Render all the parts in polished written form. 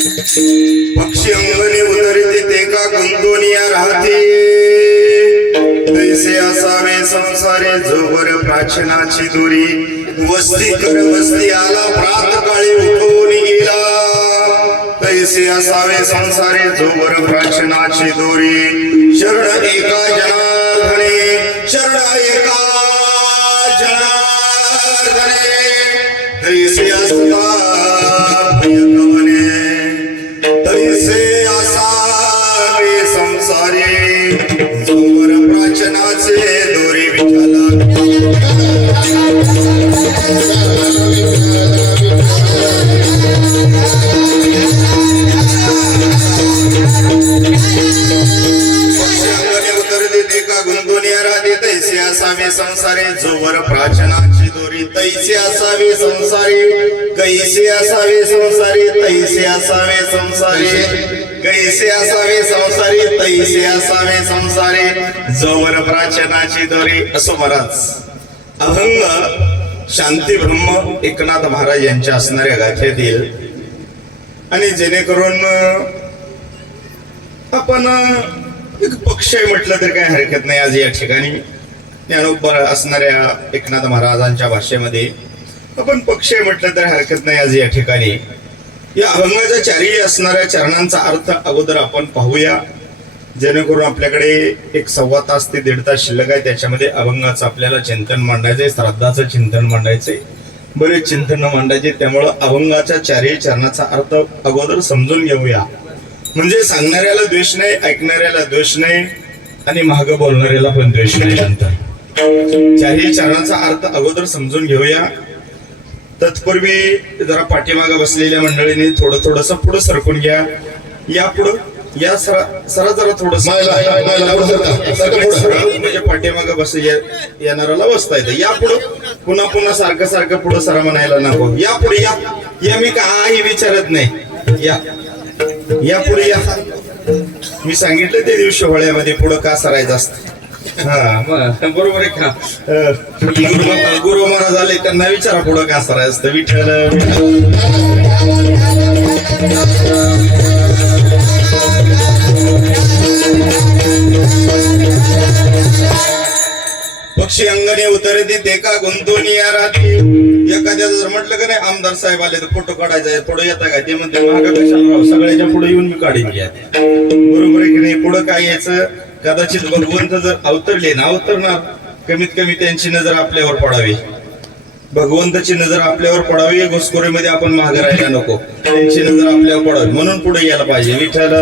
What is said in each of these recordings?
पक्षी अंगणी उतरते ते का गुंतोनिया राहते तैसे असावे संसारे जोवर प्राचनाची दोरी वस्ती कर वस्ती आला प्रातकाळी उठवून गेला तैसे असावे संसारे जोवर प्राचनाची दोरी शरण एका जनार्दने शरण एका जनार्दने तैसे असता तैसे असावे संसारी जोवर प्राचनाचे दोरी विठाला तैसे असावे संसारी जोवर प्राचनाची दोरी तैसे असावे संसारी कैसे असावे संसारी तैसे असावे संसारी कैसे असावे संसारी तैसे असावे संसारी जोवर प्राचनाची दोरी. असो महाराज अभंग शांती ब्रह्म एकनाथ महाराज यांच्या असणाऱ्या गाथेतील आणि जेणेकरून आपण एक पक्ष म्हटलं तर काही हरकत नाही. आज या ठिकाणी ज्ञानोबा असणाऱ्या एकनाथ महाराजांच्या भाषेमध्ये आपण पक्ष म्हटलं तर हरकत नाही. आज या ठिकाणी या अभंगाच्या चारी असणाऱ्या चरणांचा अर्थ अगोदर आपण पाहूया, जेणेकरून आपल्याकडे एक 1.25 तास ते 1.5 तास शिल्लक आहे. त्याच्यामध्ये अभंगाचं आपल्याला चिंतन मांडायचंय, श्राद्धाचं चिंतन मांडायचंय, बरेच चिंतन मांडायचे. त्यामुळं अभंगाच्या चारही चरणाचा अर्थ अगोदर समजून घेऊया, म्हणजे सांगणाऱ्याला द्वेष नाही, ऐकणाऱ्याला द्वेष नाही आणि मागं बोलणाऱ्याला पण द्वेष नाही. नंतर चारही चरणाचा अर्थ अगोदर समजून घेऊया. तत्पूर्वी जरा पाठीमागं बसलेल्या मंडळीने थोडंसं पुढं सरकून घ्या. या पुढं या सरा जरा थोडस म्हणजे पाठीमागं बस येणाऱ्याला बसता येतं. या पुढं पुन्हा सारखं पुढं सरा म्हणायला नको. या पुढे या मी काही विचारत नाही. या पुढे या. मी सांगितलं ते दिवशी होळ्यामध्ये पुढं का सरायचं असतं. हा बरोबर आहे का. गुरु महाराज आले त्यांना विचारा पुढं का सरायचं असतं. विठ्ठल पक्षी अंगणे उतरते ते का गुंतून या राहते. एखाद्याचं जर म्हटलं का नाही आमदार साहेब आले तर फोटो काढायचा आहे, पुढे येता का ते म्हणते महागा कशाला राव, सगळ्याच्या पुढे येऊन मी काढीन घ्या. बरोबर आहे की नाही. पुढं काय यायचं, कदाचित भगवंत जर अवतरले ना अवतरणार, कमीत कमी त्यांची नजर आपल्यावर पडावी, भगवंताची नजर आपल्यावर पडावी. घुसखोरीमध्ये आपण मागे राहायला नको, त्यांची नजर आपल्यावर पडावी, म्हणून पुढे यायला पाहिजे. विठ्ठल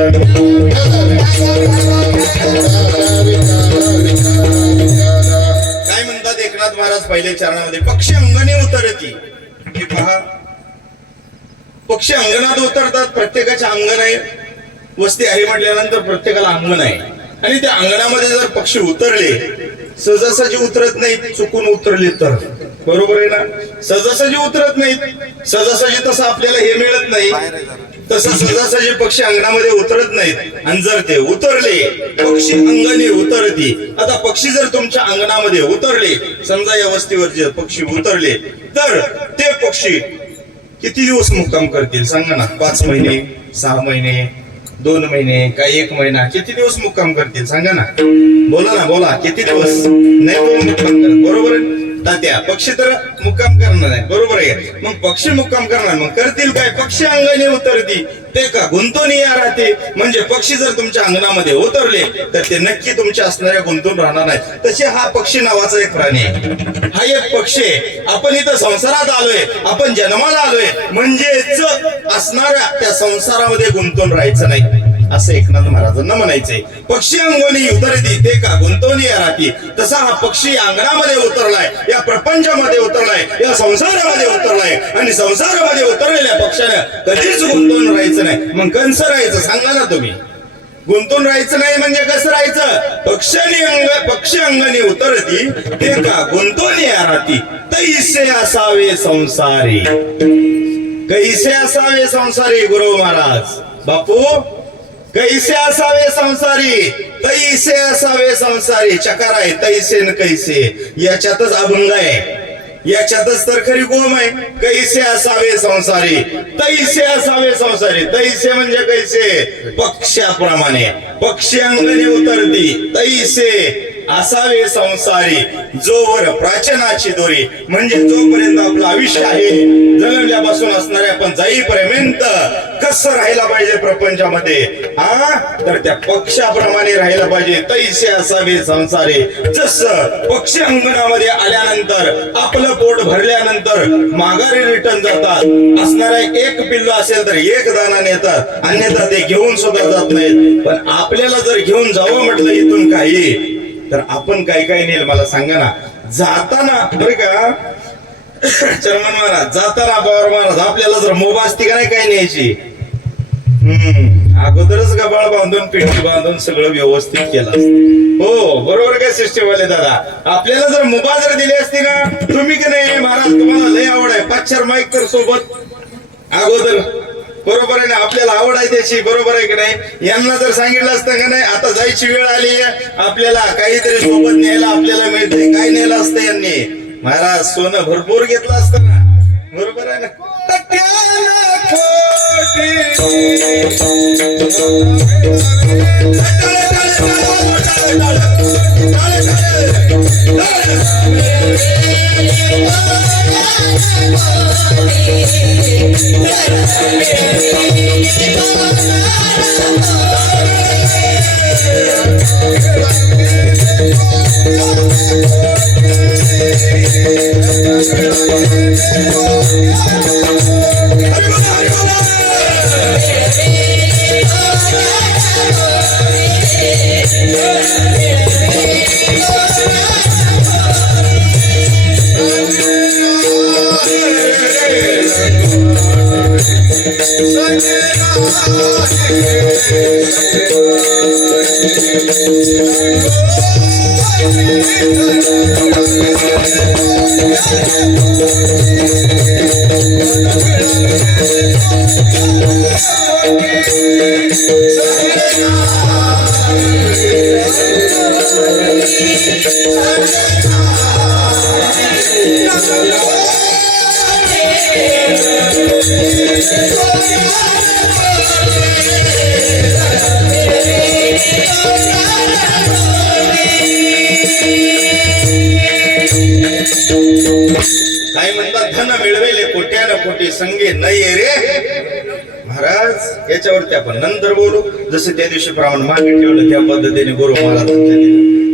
काय म्हणतात एकनाथ महाराज पहिल्या चरणामध्ये, पक्षी अंगणे उतरती. हे पहा, पक्षी अंगणात उतरतात. प्रत्येकाच्या अंगण आहे, वस्ती आहे म्हटल्यानंतर प्रत्येकाला अंगण आहे. आणि त्या अंगणामध्ये जर पक्षी उतरले, सहजासहजी उतरत नाहीत, चुकून उतरले तर, बरोबर आहे ना. सहजासहजी उतरत नाहीत, सहजासहजी तसं आपल्याला हे मिळत नाही, तसं सहजासहजी पक्षी अंगणामध्ये उतरत नाहीत. आणि जर ते उतरले, पक्षी अंगणी उतरती. आता पक्षी जर तुमच्या अंगणामध्ये उतरले, समजा या वस्तीवर जे पक्षी उतरले, तर ते पक्षी किती दिवस मुक्काम करतील सांगा ना. 5 महिने, 6 महिने, 2 महिने, काय 1 महिना, किती दिवस मुक्काम करतील सांगा ना. बोला ना, बोला, किती दिवस नाही तो मुक्काम करत. बरोबर आहे तात्या, पक्षी तर मुक्काम करणार नाही, बरोबर आहे. मग पक्षी मुक्काम करणार, मग करतील काय, पक्षी अंगणी उतरती ते का गुंतून या राहते. म्हणजे पक्षी जर तुमच्या अंगणामध्ये उतरले तर ते नक्की तुमच्या असणाऱ्या गुंतून राहणार नाही. तसे हा पक्षी नावाचा एक प्राणी आहे, हा एक पक्षी आहे. आपण इथं संसारात आलोय, आपण जन्माला आलोय, म्हणजेच असणाऱ्या त्या संसारामध्ये गुंतून राहायचं नाही, असं एकनाथ महाराजांना म्हणायचंय. पक्षी अंगणी उतरती ते का गुंतवणी राहती. तसा हा पक्षी अंगणामध्ये उतरलाय, या प्रपंचामध्ये उतरलाय, या संसारामध्ये उतरलाय. आणि संसारामध्ये उतरलेल्या पक्षानं कधीच गुंतवून राहायचं नाही. मग कसं राहायचं सांगा ना तुम्ही. गुंतून राहायचं नाही म्हणजे कसं राहायचं. पक्षी अंगणी उतरती ते का गुंतवणी राहती. तैसे असावे संसारी, कैसे असावे संसारी. गुरु महाराज बापू, कैसे असावे संसारी, तैसे असावे संसारी. चकार आहे, तैसे न कैसे, याच्यातच अभंग आहे, याच्यातच तर खरी गोम आहे. कैसे असावे संसारी, तैसे असावे संसारी. तैसे म्हणजे कैसे, पक्षाप्रमाणे. पक्षी अंगणी उतरती तैसे असावे संसारी. जोवर प्राचनाची दोरी, म्हणजे जोपर्यंत आपलं आयुष्य आहे, जन्मल्यापासून असणाऱ्या आपण जाईपर्यंत कसं राहायला पाहिजे प्रपंचामध्ये, तर त्या पक्षाप्रमाणे राहायला पाहिजे. तैसे असावे संसारी. जसं पक्षी अंगणामध्ये आल्यानंतर आपलं पोट भरल्यानंतर माघारी रिटर्न जातात, असणारा एक पिल्लू असेल तर 1 दाना नेतात, अन्यथा ते घेऊन सुद्धा जात नाहीत. पण आपल्याला जर घेऊन जावं म्हटलं इथून काही, तर आपण काय काय नेल मला सांगा ना. जाताना बरं का चर्मन महाराज, जाताना पवार महाराज, आपल्याला जर मोबा असती का नाही काय न्यायची, अगोदरच गबाळ बांधून पेटी बांधून सगळं व्यवस्थित केलं असतं. हो बरोबर काय सिस्टीमवाले दादा. आपल्याला जर मुभा जर दिली असती ना, तुम्ही की नाही महाराज तुम्हाला लय आवड आहे, 5-4 माईक तर सोबत अगोदर, बरोबर आहे ना. आपल्याला आवड आहे त्याची, बरोबर आहे की नाही. यांना जर सांगितलं असतं का नाही आता जायची वेळ आली आहे, आपल्याला काहीतरी सोबत न्यायला आपल्याला मिळते, काय नेलं असतं यांनी, महाराज सोनं भरपूर घेतलं असतं ना, बरोबर आहे ना. काय म्हणतात, धन मिळवेले कोट्यान कोटी संगे नाही रे महाराज. याच्यावरती आपण नंतर बोलू. जसे त्या दिवशी प्रमाण मागे ठेवलं त्या पद्धतीने गुरु महाराजांच्या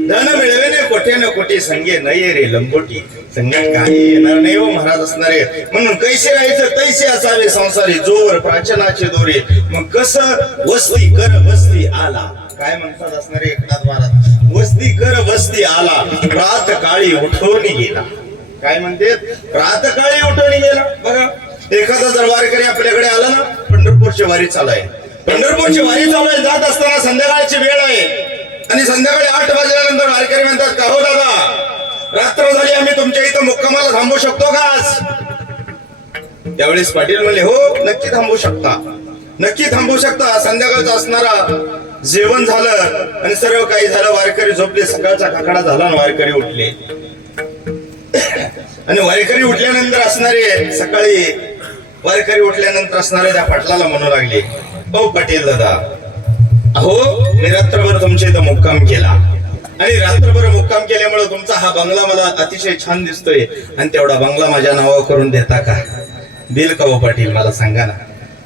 धन मिळवेले कोट्यान कोटी संगे नाही रे लंबोटी. संगत काही येणार नाही हो महाराज असणारे. म्हणून कैसे राहायचं तैसे असावे संसारी जोवर प्राचनाचे दोरे. मग कसं वस्ती कर वस्ती आला. काय म्हणतात असणारे एकनाथ महाराज, वस्ती कर वस्ती आला रात काळी उठवून गेला. काय म्हणते, रात काळी उठवून गेला. बघा एखादा जर वारकरी आपल्याकडे आला ना, पंढरपूरची वारी चालू आहे, पंढरपूरची वारी चालू आहे, जात असताना संध्याकाळची वेळ आहे आणि संध्याकाळी 8 वाजल्यानंतर वारकरी म्हणतात, का हो दादा रात्र झाली, आम्ही तुमच्या इथं मुक्कामाला थांबू शकतो का आज? त्यावेळेस पाटील म्हणले, हो नक्की थांबू शकता, नक्की थांबू शकता. संध्याकाळचा असणारा जेवण झालं आणि सर्व काही झालं, वारकरी झोपले, सकाळचा काकडा झाला आणि वारकरी उठले. आणि वारकरी उठल्यानंतर असणारे सकाळी वारकरी उठल्यानंतर असणारे त्या पाटलाला म्हणू लागले, ओ पाटील दादा, अहो मी रात्रभर तुमच्या इथं मुक्काम केला आणि रात्रभर मुक्काम केल्यामुळे तुमचा हा बंगला मला अतिशय छान दिसतोय आणि तेवढा बंगला माझ्या नावावर करून देता का? दिल का हो पाटील, मला सांगा ना,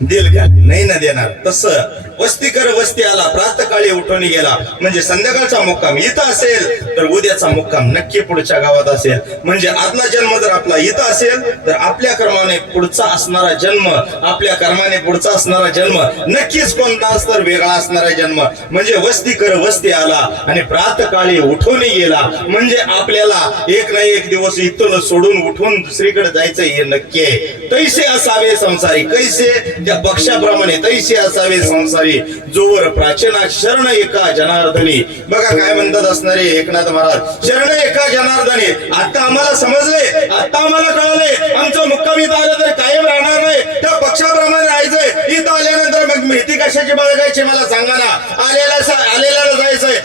दिल का? नाही ना देणार. तसं वस्ती कर वस्ती आला प्रातकाळी उठून गेला म्हणजे संध्याकाळचा मुक्काम इथं असेल तर उद्याचा मुक्काम नक्की पुढच्या गावात असेल. म्हणजे आदला जन्म जर आपला इथं असेल तर आपल्या कर्माने पुढचा असणारा जन्म, आपल्या कर्माने पुढचा असणारा जन्म नक्कीच कोणता तर वेगळा असणारा जन्म. म्हणजे वस्ती कर वस्ती आला आणि प्रातकाळी उठून गेला म्हणजे आपल्याला एक ना एक दिवस इथून सोडून उठून दुसरीकडे जायचं हे नक्की आहे. तैसे असावे संसारी, कैसे त्या पक्षाप्रमाणे तैसे असावे संसारी जोवर प्राचीना शरण एका जनार्दनी. बघा काय म्हणतात असणारे एकनाथ महाराज, शरण एका जनार्दनी. आता आम्हाला समजले, आता आम्हाला कळले, आमचं मुक्काम इथं आलं तर कायम राहणार नाही, त्या पक्षाप्रमाणे राहायचंय. इथं आल्यानंतर मग माहिती कशाची बाळगायची मला सांगा ना. आलेल्याला जायचंय,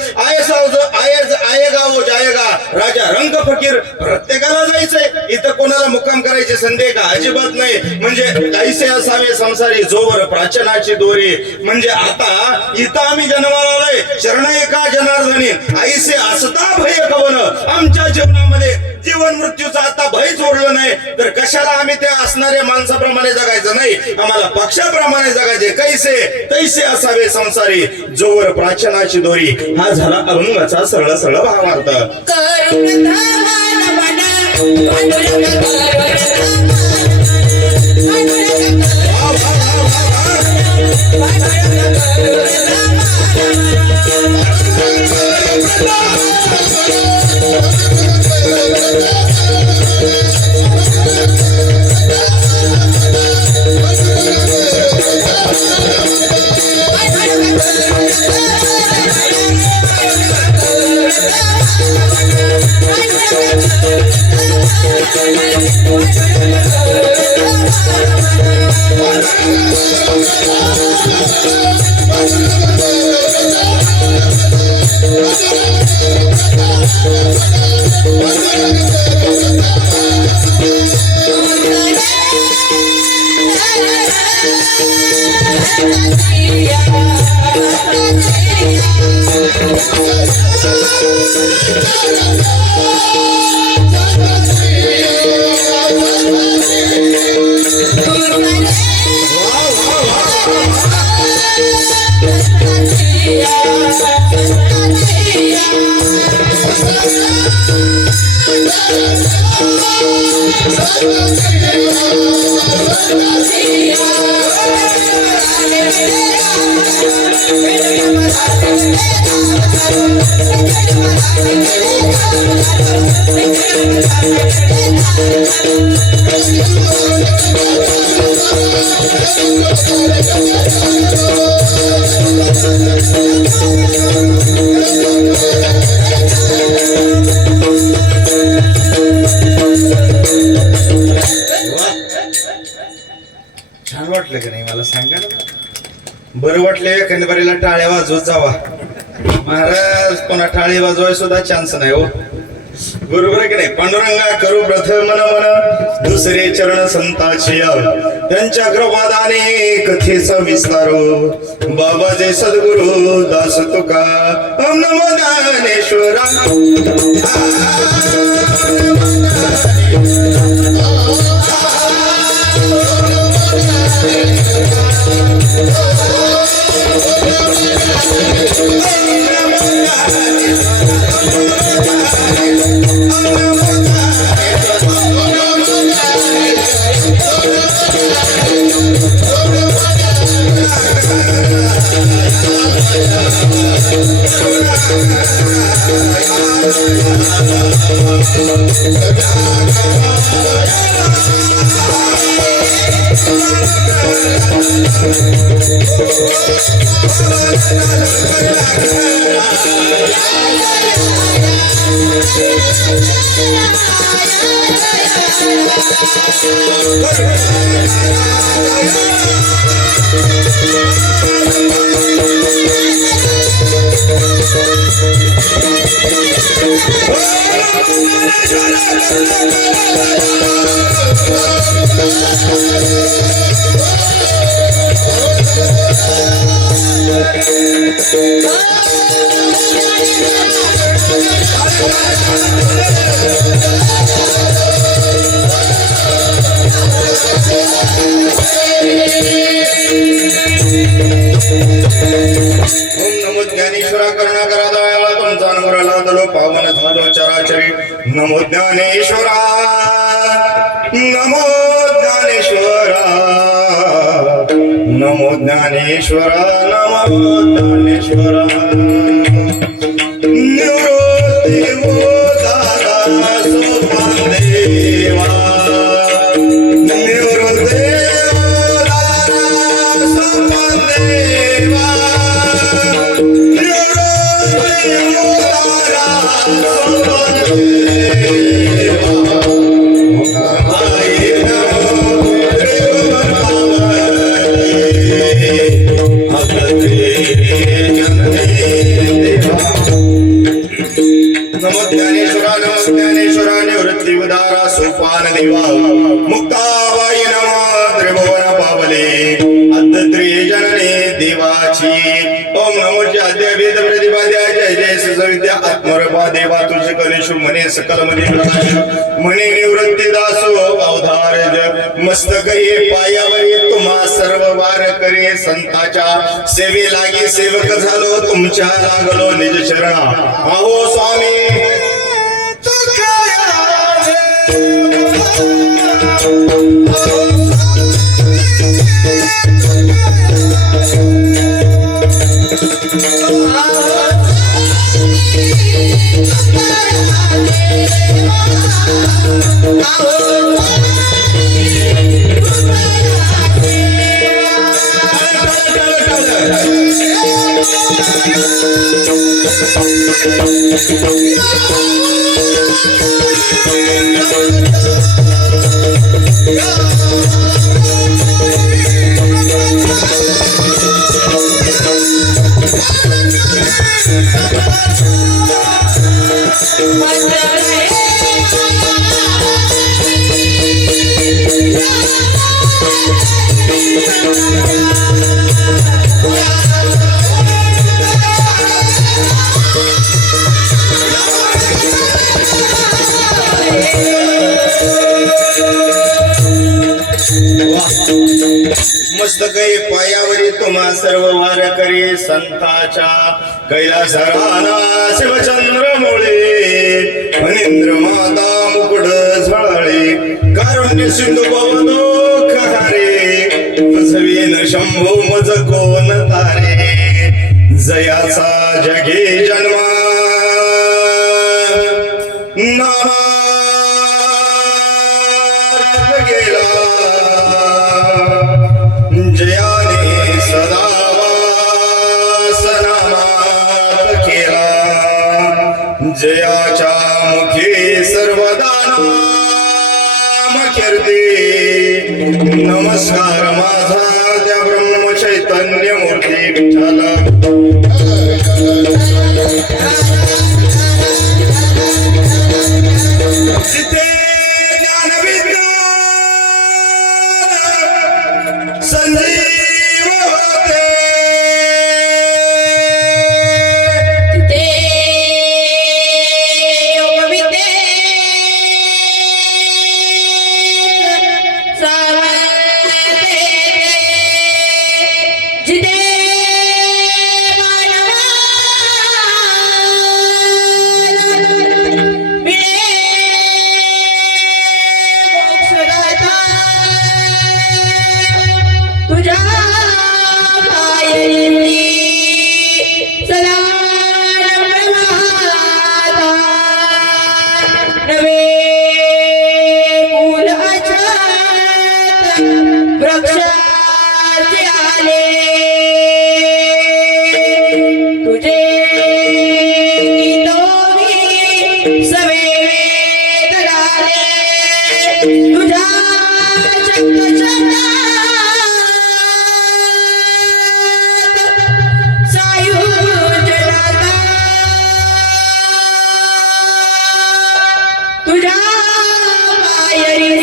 आये गावो जायगा राजा रंग फकीर, प्रत्येकाला जायचंय. इथं कोणाला मुक्काम करायची संधी का? अजिबात नाही. म्हणजे कैसे असावे संसारी जोवर प्राचनाची दोरी. म्हणजे आता इथं आम्ही जन्माला आलोय, शरण एका जनार्दनी. ऐसे असता भय कवन, आमच्या जीवनामध्ये जीवन मृत्यूचा आता भयच उरलं नाही तर कशाला आम्ही त्या असणाऱ्या माणसाप्रमाणे जगायचं नाही, आम्हाला पक्षाप्रमाणे जगायचे. कैसे तैसे असावे संसारी जोवर प्राचनाची दोरी. हा झाला अभंगाचा सरळ सरळ भावार्थ. Yeah. छान वाटलं की नाही मला सांगा ना. बरं वाटलं एखाद्या बारीला टाळ्या वाजवत जावा. महाराज पुन्हा टाळी वाजवाय सुद्धा चान्स नाही हो. बरोबर आहे की नाही. पांडुरंगा करू प्रथम मन दुसरे चरण संताची त्यांच्या कृपादाने कथेचा विस्तार बाबाचे सद्गुरु दास तुका ओम नमो ज्ञानेश्वरा. पावन झालो चराचरी. नमो ज्ञानेश्वरा नमो ज्ञानेश्वरा नमो ज्ञानेश्वरा नमो ज्ञानेश्वरा. निवृत्ती हो दादा सोपान देवा निवृत्ती हो दादा सोपान देवा निवृत्ती हो ज्ञानेश्वरा निवृत्ती उदारा सोपान देवा मुक्ताबाई नमो त्रिभुवन पावले अद्त्रिय जननी देवाची. ओम नमो आद्य वेद प्रतिपाद्या जय जय सविद्या आत्मरूपा देवा तुझ गणेश म्हणे सकल मनी प्रकाश म्हणे निवृत्ती दासो अवधार मस्तक ये पायावर ये तुम्हा सर्व वार करे. संताच्या सेवे लागी सेवक झालो तुमच्या लागलो निज शरणा. अहो स्वामी मस्तकै पायावरी तुम्हा सर्व वार करी संताच्या कैलास राणा शिवचंद्र मुळे फणींद्र माता मुकुड झळाळे कारुण्य सिंधू भवदो खहारे पृथ्वीन शंभू मज कोण तारे जयाचा जगे जन्मा नामार्थ गेला जयाने सदा वासनामात केला जयाच्या मुखी सर्वदा नाम कीर्ती नमस्कार माझा त्या ब्रह्म चैतन्य मूर्ती विठ्ठला जिथे ज्ञान विज्ञान संजीव होते ते योगविद्ये सावरते जिथे तुझ्या पायरी सदा नम्रमाता नवे फुलाच्या वृक्षाचे आले तुझे गीतोनी सवे वेदनाले तुझ्या चंद्रचंद्र तुझ्या पायरी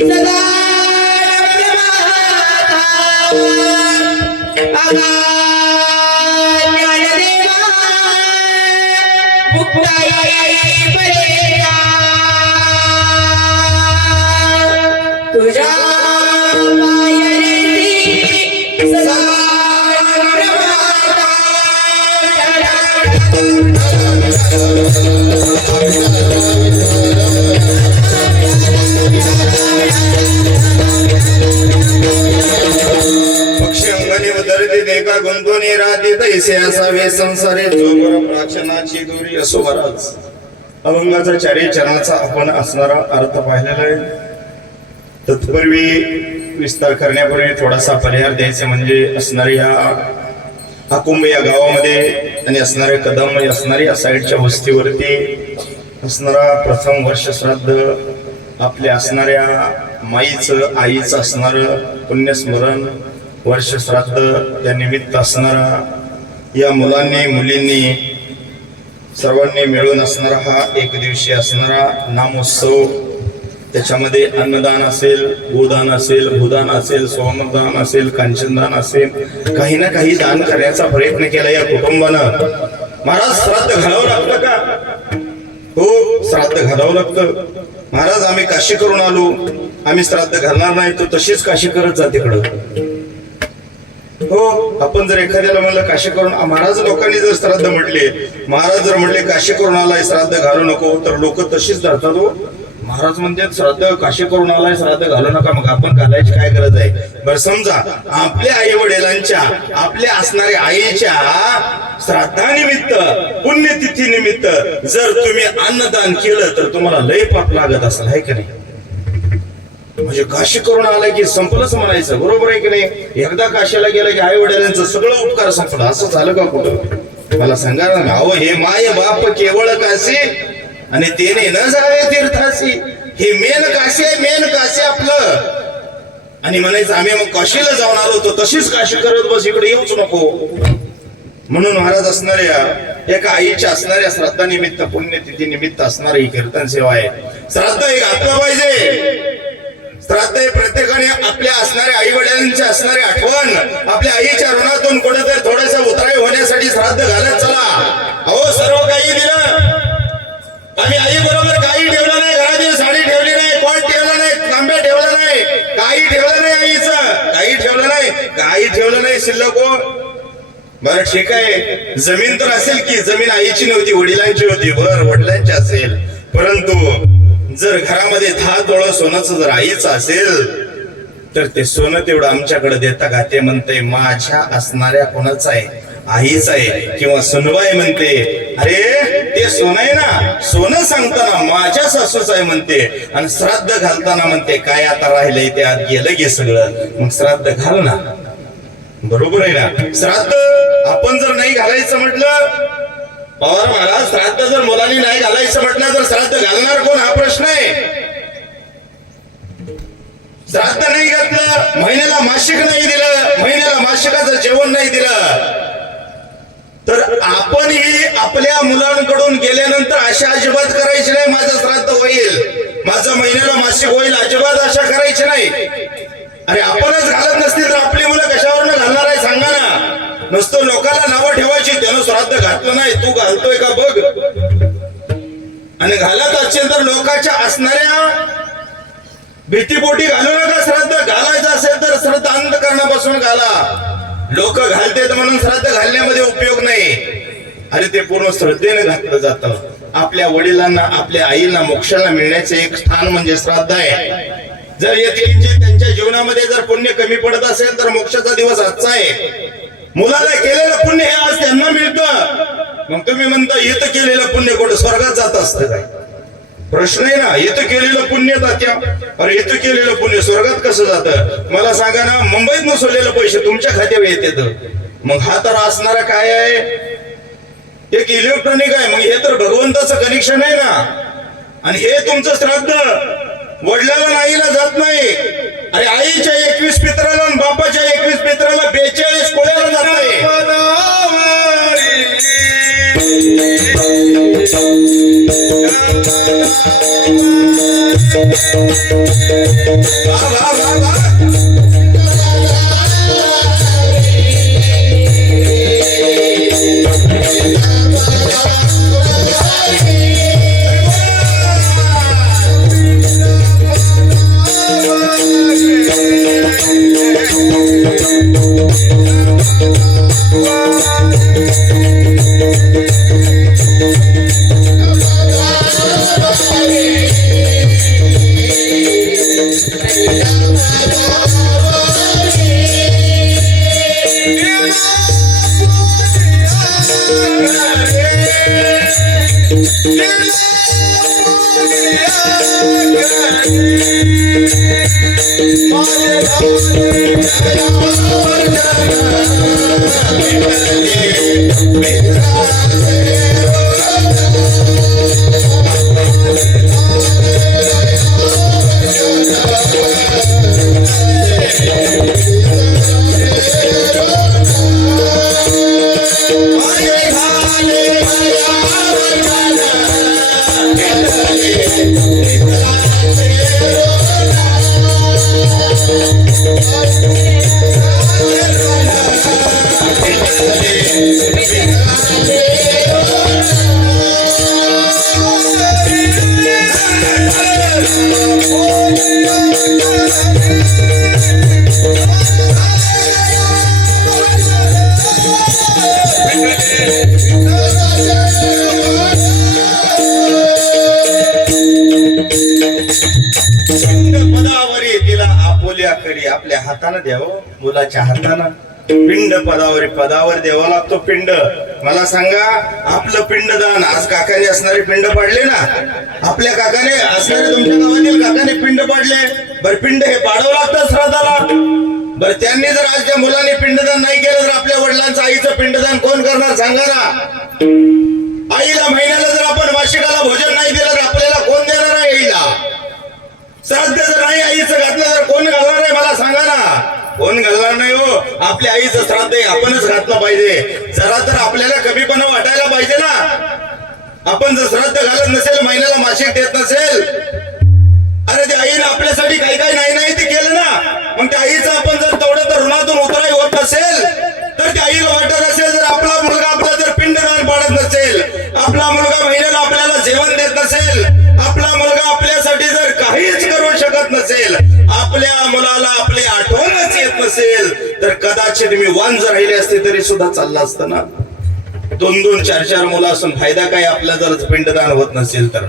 सदा नम्रमाता ज्ञानदेवा मुक्ताई परेरा तुझ्या पायरी सदा नम्रमाता पक्षी अंगणी उदरते देखा गुंतवणी राहते तैसे असावे संसारे जोवर प्राचनाची दोरी असो महाराज अभंगाचा चारी चरणाचा आपण असणारा अर्थ पाहिलेला आहे तत्पूर्वी विस्तार करण्यापूर्वी थोडासा परिहार द्यायचा म्हणजे असणाऱ्या ह्या आकुंभ या गावामध्ये आणि असणाऱ्या कदम असणारी या साईडच्या वस्तीवरती असणारा प्रथम वर्ष श्राद्ध आपल्या असणाऱ्या माईचं आईचं असणारं पुण्यस्मरण वर्ष श्राद्ध त्या निमित्त असणारा या मुलांनी मुलींनी सर्वांनी मिळून असणारा हा एक दिवशी असणारा नामोत्सव त्याच्यामध्ये अन्नदान असेल गोदान असेल भूदान असेल सोमदान असेल कांचनदान असेल काही ना काही दान करण्याचा प्रयत्न केला या कुटुंबानं महाराज श्राद्ध घालावं लागतं का हो श्राद्ध घालावं लागतं महाराज आम्ही काशी करून आलो आम्ही श्राद्ध घालणार नाही तो तशीच काशी करत जा तिकडं हो आपण जर एखाद्याला म्हणलं काशी करून महाराज लोकांनी जर श्राद्ध म्हटले महाराज जर म्हटले काशी करून आलाय श्राद्ध घालू नको तर लोक तशीच धरतात हो महाराज म्हणतात श्राद्ध काशी करून आलाय श्राद्ध घालू नका मग आपण घालायची काय गरज आहे बरं समजा आपल्या आई वडिलांच्या आपल्या असणाऱ्या आईच्या श्राद्धानिमित्त पुण्यतिथी निमित्त जर तुम्ही अन्नदान केलं तर तुम्हाला लय पाप लागत असेल आहे की नाही म्हणजे काशी करून आलाय की संपलंच म्हणायचं बरोबर आहे की नाही एकदा काशीला गेलं की आई वडिलांचं सगळं उपकार संपलं असं झालं का कुठं मला सांगा ना अहो हे माय बाप केवळ काशी आणि तेने न जावे तीर्थासी हे मेन काशी आहे मेन काशी आपलं आणि म्हणायचं आम्ही मग काशीला जाऊन आलो तर तशीच काशी करत बस इकडे येऊच नको म्हणून महाराज असणाऱ्या एका आईच्या असणाऱ्या श्राद्धानिमित्त पुण्यतिथी निमित्त असणारी ही कीर्तन सेवा आहे श्राद्ध एक आत्मा पाहिजे श्राद्ध हे प्रत्येकाने आपल्या असणाऱ्या आई वडिलांची असणारी आठवण आपल्या आईच्या ऋणातून कुठेतरी थोडंसं उतराई होण्यासाठी श्राद्ध घालत चला अहो सर्व काही दिलं आम्ही आई बरोबर काही ठेवलं नाही घरातील साडी ठेवली नाही कोट ठेवलं नाही तांबे ठेवलं नाही काही काही ठेवलं नाही आईचं, काही ठेवलं नाही शिल्लक हो. बरं ठीक आहे, जमीन तर असेल की, जमीन आईची नव्हती वडिलांची होती, बरं वडिलांची असेल, परंतु जर घरामध्ये 10 तोळं सोन्याचं जर आईचं असेल तर ते सोनं तेवढं आमच्याकडे देता का? ते म्हणते माझ्या असणाऱ्या कोणाचं आहे, आईच आहे. किंवा सुनबाई म्हणते अरे ते सोनं आहे ना, सोनं सांगताना माझ्या सासूच आहे म्हणते, आणि श्राद्ध घालताना म्हणते काय आता राहिलंय ते आत गेलं गे सगळं, मग श्राद्ध घाल ना. बरोबर आहे ना? श्राद्ध आपण जर नाही घालायचं म्हटलं, पवार महाराज श्राद्ध जर मुलांनी नाही घालायचं म्हटलं तर श्राद्ध घालणार कोण हा प्रश्न आहे. श्राद्ध नाही घातलं, महिन्याला मासिक नाही दिलं, महिन्याला मासिकाचं जेवण नाही दिलं, तर आपणही आपल्या मुलांकडून गेल्यानंतर अशा अजिबात करायची नाही माझं श्राद्ध होईल, माझं महिन्याला मासिक होईल, अजिबात आशा करायची नाही. अरे आपणच घालत नसतील तर आपली मुलं कशावरनं घालणार आहे सांगा ना. नुसतं लोकांना नावं ठेवायची त्यानं श्राद्ध घातलं नाही, तू घालतोय का बघ. आणि घालत असेल तर लोकांच्या असणाऱ्या भीतीपोटी घालू नका. श्राद्ध घालायचं असेल तर श्राद्ध अंतःकरणापासून घाला. लोक घालतेत म्हणून श्राद्ध घालण्यामध्ये उपयोग नाही. अरे ते पूर्ण श्रद्धेने घातलं जातं. आपल्या वडिलांना, आपल्या आईला मोक्षाला मिळण्याचे एक स्थान म्हणजे श्राद्ध आहे. जर यतियांचे त्यांच्या जीवनामध्ये जर पुण्य कमी पडत असेल तर मोक्षाचा दिवस आजचा आहे. मुलाला केलेलं पुण्य हे आज त्यांना मिळतं. मग तुम्ही म्हणता इथं केलेलं पुण्य कुठं स्वर्गात जात असतं काय? प्रश्न आहे ना. इथं केलेलं पुण्य तात्या, अरे इथं केलेलं पुण्य स्वर्गात कसं जातं मला सांगा ना. मुंबईत नसलेलं पैसे तुमच्या खात्यावर येतात, मग हा तर असणारा काय आहे, एक इलेक्ट्रॉनिक आहे. मग हे तर भगवंताचं कनेक्शन आहे ना. आणि हे तुमचं श्राद्ध वडिलाला नाहीला जात नाही. अरे आईच्या 21 पित्राला आणि बापाच्या 21 पित्राला 42 कोळ्याला जात नाही. वा वा वा वा. आपल्या हाताने द्यावं, मुलाच्या हातानं पिंड पदावर द्यावा लागतो. पिंड मला सांगा, आपलं पिंडदान आज काकाने असणारे पिंड पाडले ना, आपल्या काकाने असणारे तुमच्या गावातील काकाने पिंड पाडले. बर पिंड हे पाडावं लागतं श्राद्धाला. बर त्यांनी जर आज त्या मुलाने पिंडदान नाही केलं तर आपल्या वडिलांचं आईचं पिंडदान कोण करणार सांगा ना. आईला महिन्याला जर आपण मासिकाला भोजन नाही दिलं तर आपल्याला कोण देणार आहे आईला? श्राद्ध जर नाही आईचं घातलं तर कोण घालणार आहे मला सांगा ना. कोण घालणार नाही हो. आपल्या आईचं श्राद्ध आहे, आपणच घातलं पाहिजे. जरा तर आपल्याला कमीपणा वाटायला पाहिजे ना. आपण जर श्राद्ध घालत नसेल, महिन्याला मासिक देत नसेल, अरे त्या आईनं आपल्यासाठी काही काही नाही ते केलं ना, मग त्या आईचं आपण जर तेवढं तर ऋणातून उतराई होत नसेल तर त्या आईला वाटत असेल, जर आपला मुलगा आपला जर पिंडदान पाडत नसेल, आपला मुलगा महिन्याला आपल्याला जेवण देत नसेल, आपला मुलगा आपल्यासाठी जर काहीच करू शकत नसेल, आपल्या मुलाला नसेल तर कदाचित मी वांज राहिले असते तरी सुद्धा चाललं असतं ना. 2-2, 4-4 मुलं असून फायदा काय आपला जर पिंडदान होत नसेल तर.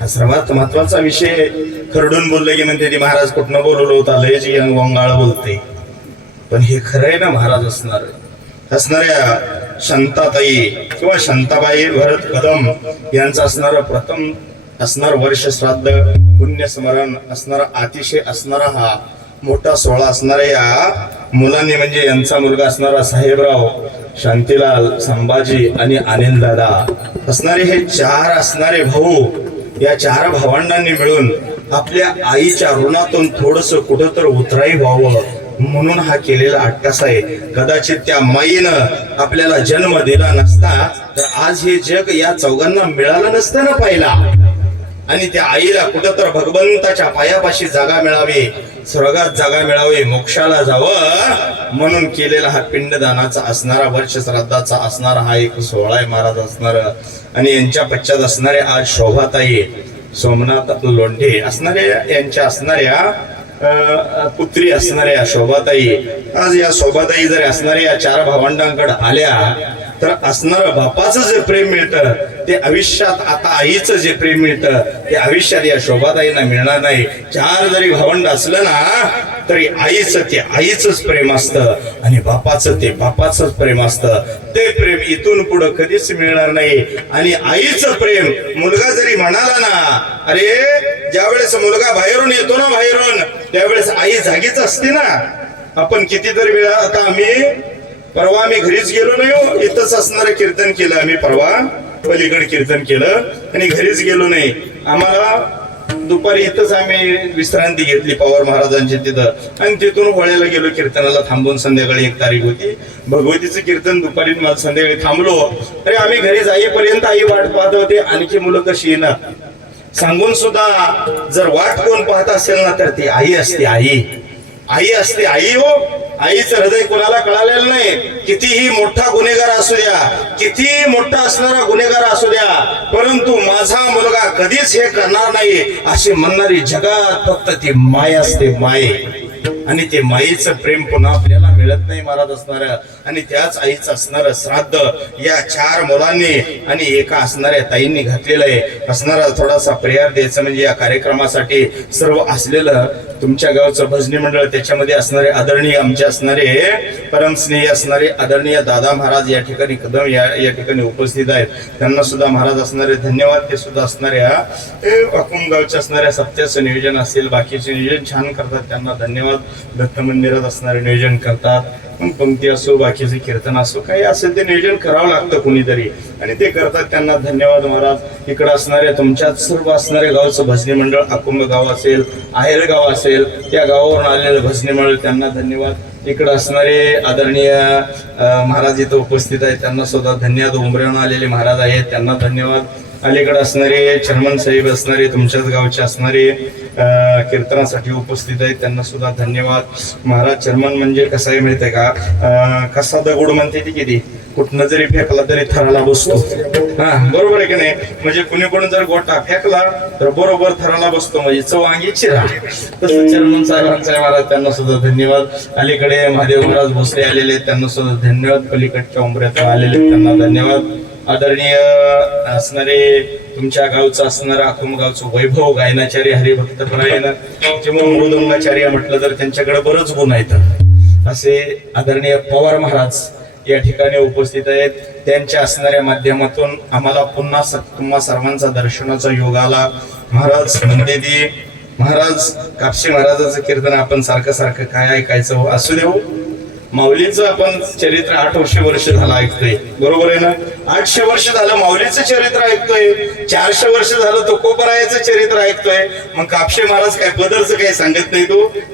हा सर्वात महत्वाचा विषय. खरडून बोलले की म्हणते ती महाराज कुठनं बोलवलं होतं लयच गोंगाळ बोलते. पण हे खरं आहे ना. महाराज असणाऱ्या शांताताई किंवा शांताबाई भरत कदम यांचं असणारं प्रथम असणार वर्ष श्राद्ध पुण्यस्मरण असणारा अतिशय असणारा हा मोठा सोहळा असणाऱ्या या मुलांनी म्हणजे यांचा मुलगा असणारा साहेबराव, शांतीलाल, संभाजी आणि अनिल दादा असणारे हे 4 असणारे भाऊ, या 4 भावंडांनी मिळून आपल्या आईच्या ऋणातून थोडस कुठं तर उतराई व्हावं म्हणून हा केलेला अट्टास आहे. कदाचित त्या माईनं आपल्याला जन्म दिला नसता तर आज हे जग या चौघांना मिळालं नसतं ना पाहिला. आणि त्या आईला कुठं तर भगवंताच्या पायापाशी जागा मिळावी, स्वर्गात जागा मिळावी, मोक्षाला जावं म्हणून केलेला हा पिंडदानाचा असणारा वर्ष श्राद्धाचा असणारा हा एक सोहळा आहे महाराज असणार. आणि यांच्या पश्चात असणारे आज शोभाताई, सोमनाथ लोंढे असणारे यांच्या असणाऱ्या पुत्री असणाऱ्या शोभाताई. आज या शोभाताई जर असणाऱ्या या 4 भावंडांकडे आल्या तर असणारं बापाचं जे प्रेम मिळतं ते आयुष्यात आता आईचं जे प्रेम मिळतं ते आयुष्यात या शोभाताईंना मिळणार नाही. 4 जरी भावंड असलं ना तरी आईचं ते आईचंच प्रेम असतं आणि बापाचं ते बापाचंच प्रेम असतं. ते प्रेम इथून पुढं कधीच मिळणार नाही. आणि आईचं प्रेम मुलगा जरी म्हणाला ना, अरे ज्यावेळेस मुलगा बाहेरून येतो ना बाहेरून त्यावेळेस आई जागीच असते ना. आपण कितीतरी वेळा आता परवा आम्ही घरीच गेलो नाही हो, इथंच असणारं कीर्तन केलं आम्ही. परवा पलीकडे कीर्तन केलं आणि घरीच गेलो नाही. आम्हाला दुपारी इथंच आम्ही विश्रांती घेतली पवार महाराजांची तिथं आणि तिथून होळ्याला गेलो कीर्तनाला थांबून. संध्याकाळी 1 तारीख होती, भगवतीचं कीर्तन दुपारी मला संध्याकाळी थांबलो. अरे आम्ही घरी जाईपर्यंत आई वाट पाहत होते आणखी मुलं कशी येणार सांगून सुद्धा. जर वाट कोण पाहत असेल ना तर ती आई असते. आई असते आई हो. आईचं हृदय कोणाला कळालेलं नाही. कितीही मोठा गुन्हेगार असू द्या, कितीही मोठा असणारा गुन्हेगार असू द्या, परंतु माझा मुलगा कधीच हे करणार नाही अशी म्हणणारी जगात फक्त ती माय असते, माय. आणि ते माईचं प्रेम पुन्हा आपल्याला मिळत नाही महाराज असणार. आणि त्याच आईचं असणारं श्राद्ध या 4 मुलांनी आणि एका असणाऱ्या ताईंनी घातलेलं आहे. असणारा थोडासा प्रेयर द्यायचा म्हणजे या कार्यक्रमासाठी सर्व असलेलं तुमच्या गावचं भजनी मंडळ, त्याच्यामध्ये असणारे आदरणीय आमचे असणारे परमस्नेही असणारे आदरणीय दादा महाराज या ठिकाणी कदम या ठिकाणी उपस्थित आहेत. त्यांना सुद्धा महाराज असणारे धन्यवाद. ते सुद्धा असणाऱ्या वाकुम गावच्या असणाऱ्या सत्याचं नियोजन असेल, बाकीचे नियोजन छान करतात, त्यांना धन्यवाद. दत्त मंदिरात असणारे नियोजन करतात, पंक्ती असो बाकीचे कीर्तन असो काही असेल ते नियोजन करावं लागतं कुणीतरी आणि ते करतात, त्यांना धन्यवाद महाराज. इकडं असणाऱ्या तुमच्यात सर्व असणारे गावचं भजनी मंडळ, अकुंभ गाव असेल, आहेर गाव असेल, त्या गावावरून आलेलं भजनी मंडळ त्यांना धन्यवाद. इकडं असणारे आदरणीय महाराज इथं उपस्थित आहेत त्यांना सुद्धा धन्यवाद. उमऱ्याहून आलेले महाराज आहेत त्यांना धन्यवाद. अलीकडे असणारे चर्मन साहेब असणारे तुमच्याच गावचे असणारे कीर्तनासाठी उपस्थित आहेत त्यांना सुद्धा धन्यवाद. महाराज चर्मन म्हणजे कसं आहे माहिती आहे का, कसा दगड म्हणते ती किती कुठनं जरी फेकला तरी थराला बसतो. हा बरोबर आहे की नाही. म्हणजे कुणीकडून जर गोटा फेकला तर बरोबर थराला बसतो, म्हणजे चौंगी चिरा. तसं चर्मन साहेबांचा आहे महाराज त्यांना सुद्धा धन्यवाद. अलीकडे महादेव महाराज भोसले आलेले त्यांना सुद्धा धन्यवाद. पलीकडच्या उंबऱ्यात आलेले त्यांना धन्यवाद. आदरणीय असणारे तुमच्या गावचं असणारं अकुम गावचं वैभव गायनाचार्य हरिभक्त परायण मृदंगाचार्य म्हटलं तर त्यांच्याकडे बरंच गुण आहेत असे आदरणीय पवार महाराज या ठिकाणी उपस्थित आहेत. त्यांच्या असणाऱ्या माध्यमातून आम्हाला पुन्हा तुम्हा सर्वांचा दर्शनाचा योग आला. महाराज म्हणते ती महाराज कापशी महाराजाचं कीर्तन आपण सारखं सारखं काय ऐकायचं असू देऊ. माऊलीचं आपण चरित्र 800 वर्ष झालं ऐकतोय, बरोबर आहे ना. 800 वर्ष झालं माऊलीचं चरित्र ऐकतोय, 400 वर्ष झालं तुकोबरायाचं चरित्र ऐकतोय. मग कापशे महाराज काय बदलचं काही सांगत नाही,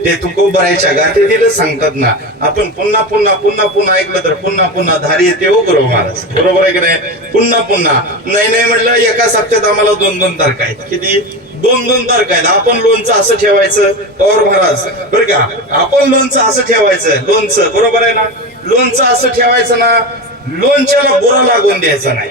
ते तुकोबरायाच्या गाथेतील सांगतात ना. आपण पुन्हा पुन्हा पुन्हा पुन्हा ऐकलं तर पुन्हा पुन्हा धारी येते हो गुरु महाराज, बरोबर आहे की नाही. पुन्हा पुन्हा नाही म्हटलं एका सप्त्यात आम्हाला 2-2 तारखा आहेत. किती 2-2 तारखा आहेत. आपण लोणचं असं ठेवायचं पवार महाराज बरं का, आपण लोणचं असं ठेवायचं, लोणचं बरोबर आहे ना. लोणचं असं ठेवायचं ना, लोणच्याला बोरा लागून द्यायचा नाही.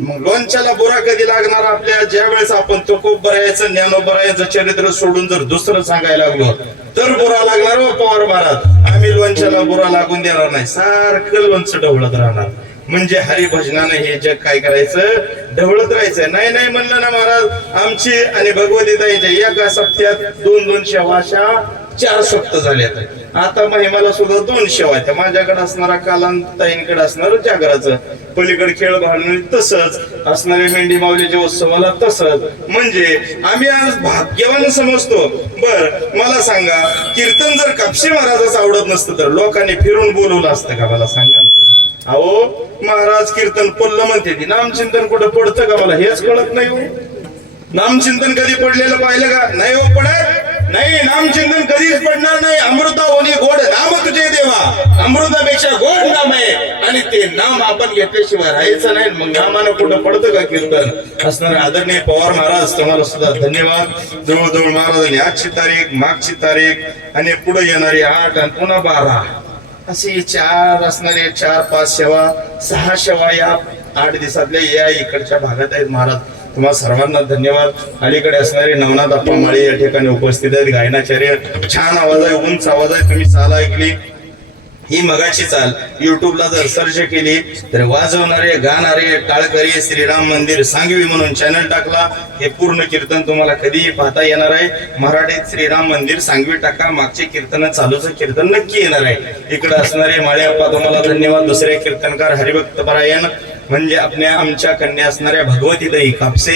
मग लोणच्याला बोरा कधी लागणार आपल्या, ज्या वेळेस आपण तुकोबरायाचं ज्ञानोबरायाचं चरित्र सोडून जर दुसरं सांगायला लागलो तर बोरा लागणार हो पवार महाराज. आम्ही वंशाला बुरा लागून देणार नाही, सारखं लोणचं ढवळत राहणार. म्हणजे हरिभजनानं हे जग काय करायचं, ढवळत राहायचं. नाही नाही म्हणलं ना महाराज, आमची आणि भगवतीताईच्या एका सप्त्यात 2-2 शेवा, अशा 4 सप्त झाल्यात. आता महिमाला सुद्धा 2 शेवा आहेत. माझ्याकडे असणारा कालांताईंकडे असणार जागराचं, पलीकडे खेळ भांडण तसंच, असणारे मेंढी माऊलीच्या उत्सवाला तसंच. म्हणजे आम्ही आज भाग्यवान समजतो. बर मला सांगा, कीर्तन जर कापशी महाराजाचं आवडत नसतं तर लोकांनी फिरून बोलवलं असतं का? मला सांगा ना. अहो महाराज कीर्तन पडलं म्हणते ती, नामचिंतन कुठं पडतं का? मला हेच कळत नाही हो. नामचिंतन कधी पडलेलं पाहिलं का? नाही हो, पडत नाही. नामचिंतन कधीच पडणार नाही. अमृता होणी गोड नाम तुझे देवा, अमृतापेक्षा गोड नाम आहे आणि ते नाम आपण घेतल्याशिवाय राहायचं नाही. मग नामानं कुठं पडतं का कीर्तन? असणारे आदरणीय पवार महाराज, तुम्हाला सुद्धा धन्यवाद. जवळजवळ महाराजांनी आजची तारीख, मागची तारीख आणि पुढे येणारी 8 आणि पुन्हा 12 असे 4 असणारे 4-5 शेवा, 6 शेवा या 8 दिवसातल्या या इकडच्या भागात आहेत महाराज. तुम्हाला सर्वांना धन्यवाद. अलीकडे असणारे नवनाथ अप्पा माळी या ठिकाणी उपस्थित आहेत. गायनाचार्य, छान आवाज आहे, उंच आवाज आहे. तुम्ही चाल ऐकली ही मगाची चाल युट्यूबला जर सर्च केली तर वाजवणारे, गाणारे, टाळकरी श्रीराम मंदिर सांगवी म्हणून चॅनल टाकला, हे पूर्ण कीर्तन तुम्हाला कधीही पाहता येणार आहे. मराठीत श्रीराम मंदिर सांगवी टाका, मागचे कीर्तन चालूचं कीर्तन नक्की येणार आहे. इकडे असणारे माळे अप्पा, तुम्हाला धन्यवाद. दुसरे कीर्तनकार हरिभक्त परायण म्हणजे आमच्या कन्या असणाऱ्या भगवतीताई कापसे,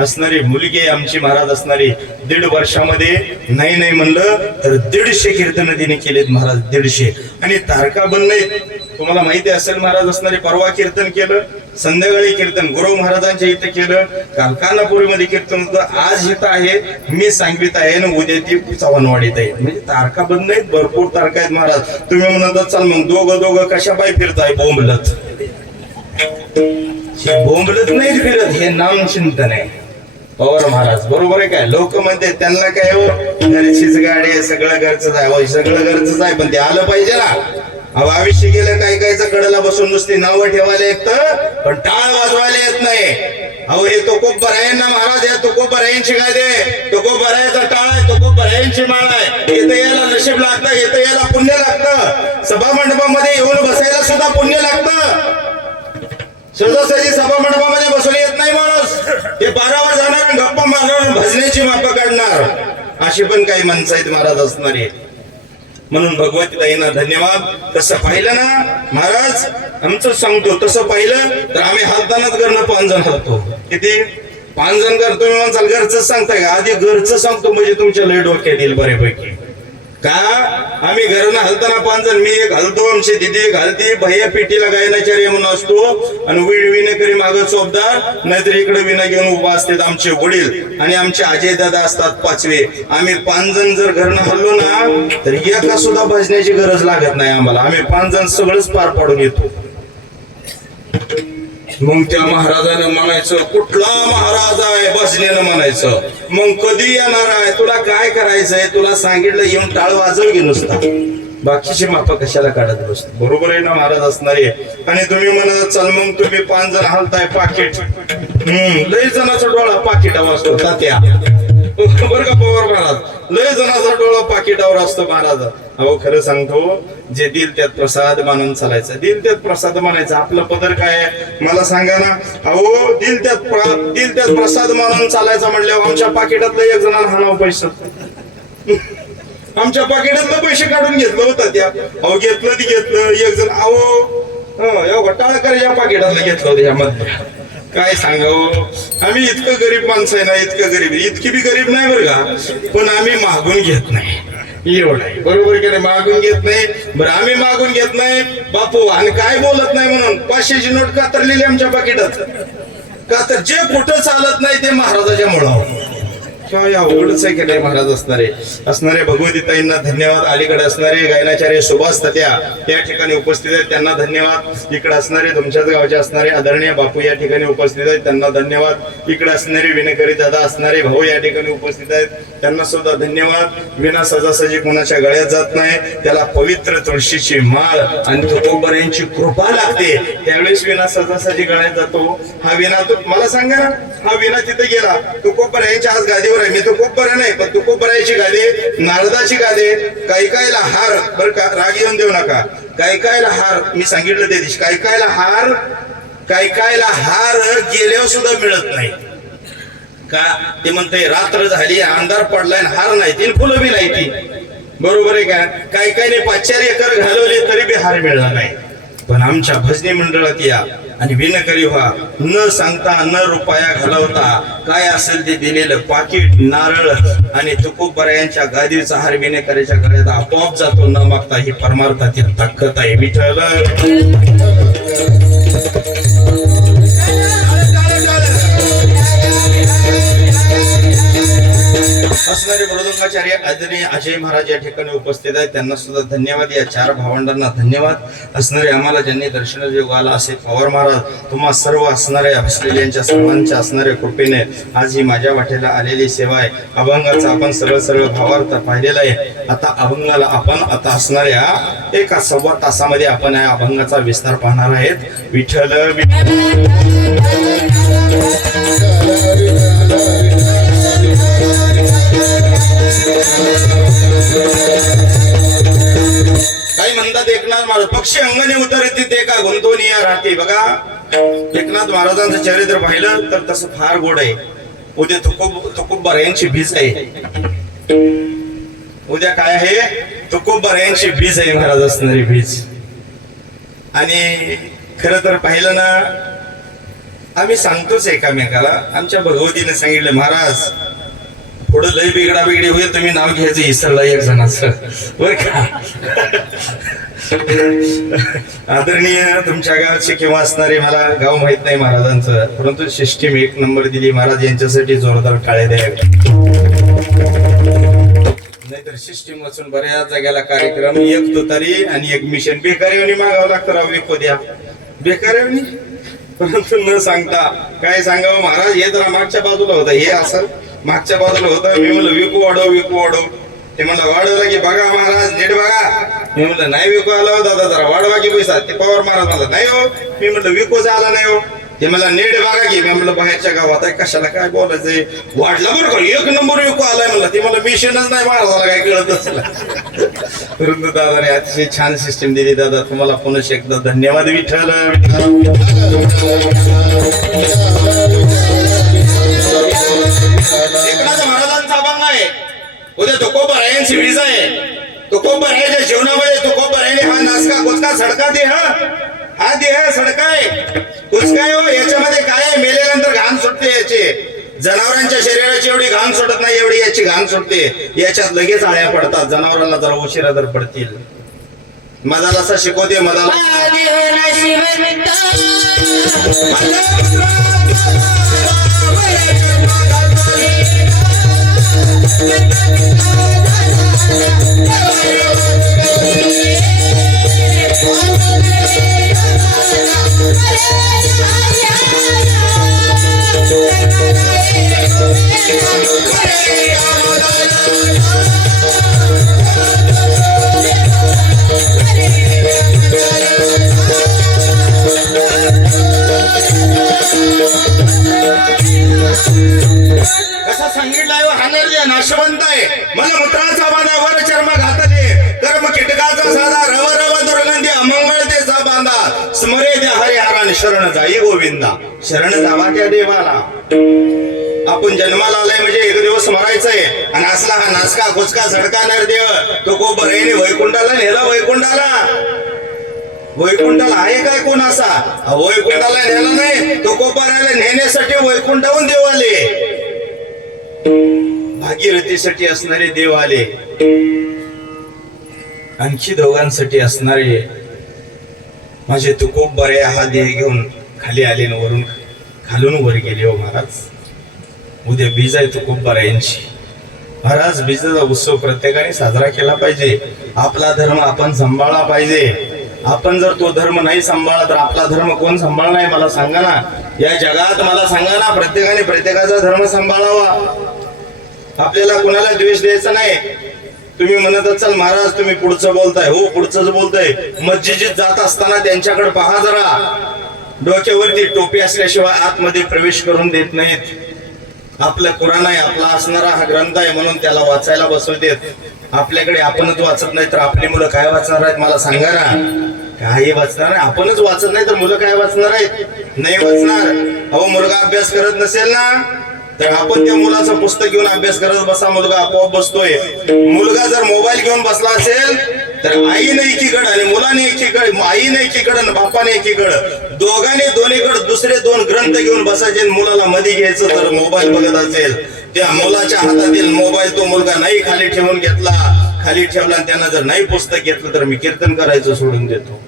असणारी मुलगी आमची महाराज, असणारी 1.5 वर्षामध्ये नाही नाही म्हणलं तर 150 कीर्तन तिने केलेत महाराज, 150. आणि तारका बंद नाहीत. तुम्हाला माहिती असेल महाराज, असणारे परवा कीर्तन केलं, संध्याकाळी कीर्तन गुरु महाराजांच्या इथं केलं, काल कानापुरीमध्ये कीर्तन होतं, आज इथं आहे, मी सांगवीत आहे आणि उद्या ती चव्हाणवाडीत आहे. म्हणजे तारका बंद नाहीत, भरपूर तारका आहेत महाराज. तुम्ही म्हणत चाल मग दोघं कशा पाय फिरताय बोंबलत? बोंबलत नाही फिरत, हे नाम चिंतन आहे. पवार महाराज बरोबर आहे काय? लोक म्हणते त्यांना काय हो, घरचीच गाडी आहे, सगळं घरचंच आहे. हो सगळं घरचंच आहे, पण ते आलं पाहिजे ना. अहो आयुष्य गेलं काय कायचं कडेला बसून नुसती नावं ठेवायला येतं, पण टाळ वाजवायला येत नाही. अहो हे तुकोबरायांना महाराज, या तुकोबरायांची गादी आहे, तुकोबरायाचा टाळ आहे, तुकोबरायांची माळ आहे. येतं याला नशीब लागतं, येतं याला पुण्य लागतं. सभा मंडपामध्ये येऊन बसायला सुद्धा पुण्य लागतं. सहजासहजी सभा मंडपामध्ये बसून येत नाही माणूस. ते 12वर जाणार आणि गप्पा मारणार, भजण्याची मापं काढणार. अशी पण काही माणसं आहेत महाराज असणारे. म्हणून भगवतीताईंना धन्यवाद. तसं पाहिलं ना महाराज, आमचं सांगतो तसं पाहिलं तर आम्ही हालतानाच घरनं 5 जण हलतो. किती? 5 जण करतो. तुम्ही म्हणसाल घरचं सांगताय का? आधी घरचं सांगतो म्हणजे तुमच्या लय डोक्यात येईल बऱ्यापैकी. का आम्ही घरानं हलताना 5 जण, मी एक हलतो, आमची दिदी एक हलती, भैया पेटीला गायनाचार्य म्हणून असतो आणि विणेकरी मागं चोपदार, नाहीतर इकडे विना घेऊन उभा असतात आमचे वडील आणि आमचे अजय दादा असतात 5वे. आम्ही 5 जण जर घरनं हल्लो ना तर एका सुद्धा भजण्याची गरज लागत नाही आम्हाला. आम्ही 5 जण सगळंच पार पाडून येतो. मग त्या महाराजानं म्हणायचं, कुठला महाराज आहे? भजनेनं म्हणायचं. मग कधी येणार आहे? तुला काय करायचंय? तुला सांगितलं येऊन टाळ वाजव की नुसता, बाकीची मापा कशाला काढत बसतो? बरोबर आहे ना महाराज असणारे. आणि तुम्ही म्हणत चल मग तुम्ही 5 जण हलताय, पाकिट लय जणाचा डोळा पाकिटावर असतो तात्या, बरं का पवार महाराज? लय जणाचा डोळा पाकिटावर असतो महाराज. अहो खरं सांगतो, जे दिल त्यात प्रसाद मानून चालायचं, दिल त्यात प्रसाद मानायचा. आपलं पदर काय आहे मला सांगा ना? अहो दिल त्यात प्रसाद मानून चालायचा म्हणल्यावर आमच्या पाकिटातलं 1 जणाला हाणाव पैसे, आमच्या पाकिटातलं पैसे काढून घेतलं होतं त्या. अहो घेतलं 1 जण, अहो टाळकऱ्याच्या पाकिटातलं घेतलं होतं ह्यामध्ये. काय सांगावं, आम्ही इतकं गरीब माणसं आहे ना, इतकं गरीब, इतकी बी गरीब नाही बरं का, पण आम्ही मागून घेत नाही. एवढं आहे बरोबर की नाही? मागून घेत नाही. बरं आम्ही मागून घेत नाही बापू, आणि काय बोलत नाही म्हणून 500ची नोट कातरलेली आमच्या पाकिटात. का तर जे कुठं चालत नाही ते महाराजाच्या मुळावर. काय अवघडच आहे की नाही महाराज असणारे भगवतीताईंना धन्यवाद. अलीकडे असणारे गायनाचार्य सुभाष तात्या या ठिकाणी उपस्थित आहेत, त्यांना धन्यवाद. इकडे असणारे तुमच्याच गावचे असणारे आदरणीय बापू या ठिकाणी उपस्थित आहेत, त्यांना धन्यवाद. इकडे असणारे विणेकरी दादा असणारे भाऊ या ठिकाणी उपस्थित आहेत, त्यांना सुद्धा धन्यवाद. विना सजासजी कोणाच्या गळ्यात जात नाही, त्याला पवित्र तुळशीची माळ आणि तुकोबरायांची कृपा लागते, त्यावेळेस विना सजासजी गळ्यात जातो. हा विना, मला सांगा ना, हा विना तिथे गेला तुकोबरायांच्या आज गादीवर बरोबर आहे, मी तुकोबर नाही, पण तुकोबरायची गादे, नारदाची गादे, काही कायला हार, बरं का, राग येऊन देऊ नका, काही कायला हार, मी सांगितलं ते दिवशी, काही कायला हार गेल्यावर सुद्धा मिळत नाही का. ते म्हणते रात्र झाली, अंधार पडलाय, हार नाही ती, फुलं बी नाही ती, बरोबर आहे का. काही काही 5-4 एकर घालवले तरी बी हार मिळणार नाही. पण आमच्या भजनी मंडळात या आणि विनकरी व्हा, न सांगता न रुपया घालवता, काय असेल ते दिलेलं पाकिट, नारळ आणि तुकोबरायांच्या गादीचा हार विनेकरीच्या गळ्यात आपोआप जातो, न मागता. ही परमार्थातील ताकद आहे. विठ्ठल असणारे मृदंगाचार्य आदरणीय अजय महाराज या ठिकाणी उपस्थित आहेत, त्यांना सुद्धा धन्यवाद. या 4 भावंडांना धन्यवाद. असणारे आम्हाला ज्यांनी दर्शन योग आला असे पवार महाराज, तुम्हा सर्व असणाऱ्या बसलेल्यांच्या सर्वांच्या असणाऱ्या कृपेने आज ही माझ्या वाटेला आलेली सेवा आहे. अभंगाचा आपण सरळ भावार्थ पाहिलेला आहे. आता अभंगाला आपण आता असणाऱ्या 1-1.25 तासामध्ये आपण या अभंगाचा विस्तार पाहणार आहेत. विठ्ठल काही म्हणतात एकनाथ महाराज पक्षी अंगणे उतरते ते का गुंतवून या राहते. बघा, एकनाथ महाराजांचं चरित्र पाहिलं तर तसं फार गोड आहे. उद्या तुकोबरायांची भीज आहे. उद्या काय आहे? तुकोबरायांची भीज आहे, महाराज असणारी भीज. आणि खरं तर पाहिलं ना, आम्ही सांगतोच एकामेकाला. आमच्या भगवतीने सांगितलं, महाराज पुढं लय बिघडी होईल, तुम्ही नाव घ्यायचं इसरला एक जणाचं, बर का. आदरणीय तुमच्या गावचे किंवा असणारे, मला गाव माहित नाही महाराजांचं, परंतु सिस्टीम 1 नंबर दिली महाराज. यांच्यासाठी जोरदार टाळे द्यावे. नाहीतर सिस्टीम वाचून बऱ्याच जागेला कार्यक्रम, 1 तुतारी आणि 1 मिशन. बेकारीवनी मागावं लागतं राव, विकू द्या बेकारीवनी. परंतु न सांगता काय सांगावं महाराज, हे जरा मागच्या बाजूला होतं, हे असं मागच्या बाजूला होतं. मी म्हणलं विकू वाढव. ते म्हणलं वाढवलं की बघा महाराज नीट बघा. मी म्हणलं नाही विकू आला हो दादा, जरा वाढवा की पैसा. ते पवार महाराज म्हणलं नाही हो. मी म्हणलं विकूच आला नाही हो. ते मला नीट बघा की. मी म्हणलं बाहेरच्या गावात आहे, कशाला काय बोलायचंय, वाढला बरं का, 1 नंबर विकू आलाय म्हणलं. ते मला मिशनच नाही महाराजाला काय कळतच नाही. परंतु दादाने अतिशय छान सिस्टीम दिली. दादा तुम्हाला पुन्हा एकदा धन्यवाद. विठ्ठल एकनाथ महाराजांचा अभंग आहे. उद्या तुकोबरायांची वीज आहे. तुकोबरायांच्या जीवनामध्ये तुकोबरायाने हा नासका कुचका सडका देह, हा देह सडका आहे, कुचका आहे हो. याच्यामध्ये काय आहे? मेल्यानंतर घाण सुटते याची. जनावरांच्या शरीराची एवढी घाण सुटत नाही, एवढी याची घाण सुटते. याच्यात लगेच आळ्या पडतात. जनावरांना जरा उशिरा तर पडतील. मधाला असा शिकवते, मधाला कसा सांगितलाय हा नर नाशवंत आहे. मला मूत्राचा बांधा वर चर्म घातले, कर्म कीटकाचा साधा रव रव दुर्गंधी अमंगळतेचा बांधा. स्मरे द्या हरिहराने शरण जाई गोविंदा. शरण जावा त्या देवाला. आपण जन्माला आलाय म्हणजे एक दिवस मरायचंय. आणि असला हा नासका कुचका सडका नरदेव तुकोबरायाने वैकुंठाला नेला. वैकुंठाला आहे काय कोण असा? वैकुंठाला नेला नाही, तुकोबरायाला नेण्यासाठी वैकुंठाहून देव आले. भागीरथीसाठी असणारे देव आले. आणखी दोघांसाठी असणारे माझे तुकोबराया हा देह घेऊन खाली आले, वरून खालून वर गेले. हो महाराज, उद्या बीज आहे तुकोबरायांची. महाराज, बीजाचा उत्सव प्रत्येकाने साजरा केला पाहिजे. आपला धर्म आपण सांभाळला पाहिजे. आपण जर तो धर्म नाही सांभाळला तर आपला धर्म कोण सांभाळणार आहे? मला सांगा ना. या जगात मला सांगा ना, प्रत्येकाने प्रत्येकाचा धर्म सांभाळावा. आपल्याला कोणाला द्वेष द्यायचा नाही. तुम्ही म्हणत असाल महाराज तुम्ही पुढचं बोलताय. हो, पुढचंच बोलताय. मस्जिदीत जात असताना त्यांच्याकडे पहा जरा. डोक्यावरती टोपी असल्याशिवाय आतमध्ये प्रवेश करून देत नाहीत. आपलं कुराण आहे, आपला असणारा हा ग्रंथ आहे म्हणून त्याला वाचायला बसवतेत. आपल्याकडे आपणच वाचत नाही तर आपली मुलं काय वाचणार आहेत मला सांगा ना. काही वाचणार नाही. आपणच वाचत नाही तर मुलं काय वाचणार आहेत. नाही वाचणार. अहो मुलगा अभ्यास करत नसेल ना तर आपण त्या मुलाचं पुस्तक घेऊन अभ्यास करत बसा, मुलगा आपोआप बसतोय. मुलगा जर मोबाईल घेऊन बसला असेल तर आईने एकीकडं आणि मुलाने एकीकडे, आईने एकीकडं आणि बापाने एकीकडं, दोघांनी दोन्हीकडे दुसरे दोन ग्रंथ घेऊन बसायचे. मुलाला मध्ये घ्यायचं तर मोबाईल बघत असेल, त्या मुलाच्या हातातील मोबाईल तो मुलगा नाही खाली ठेवून घेतला, खाली ठेवला आणि त्यानं जर नाही पुस्तक घेतलं तर मी कीर्तन करायचं सोडून देतो.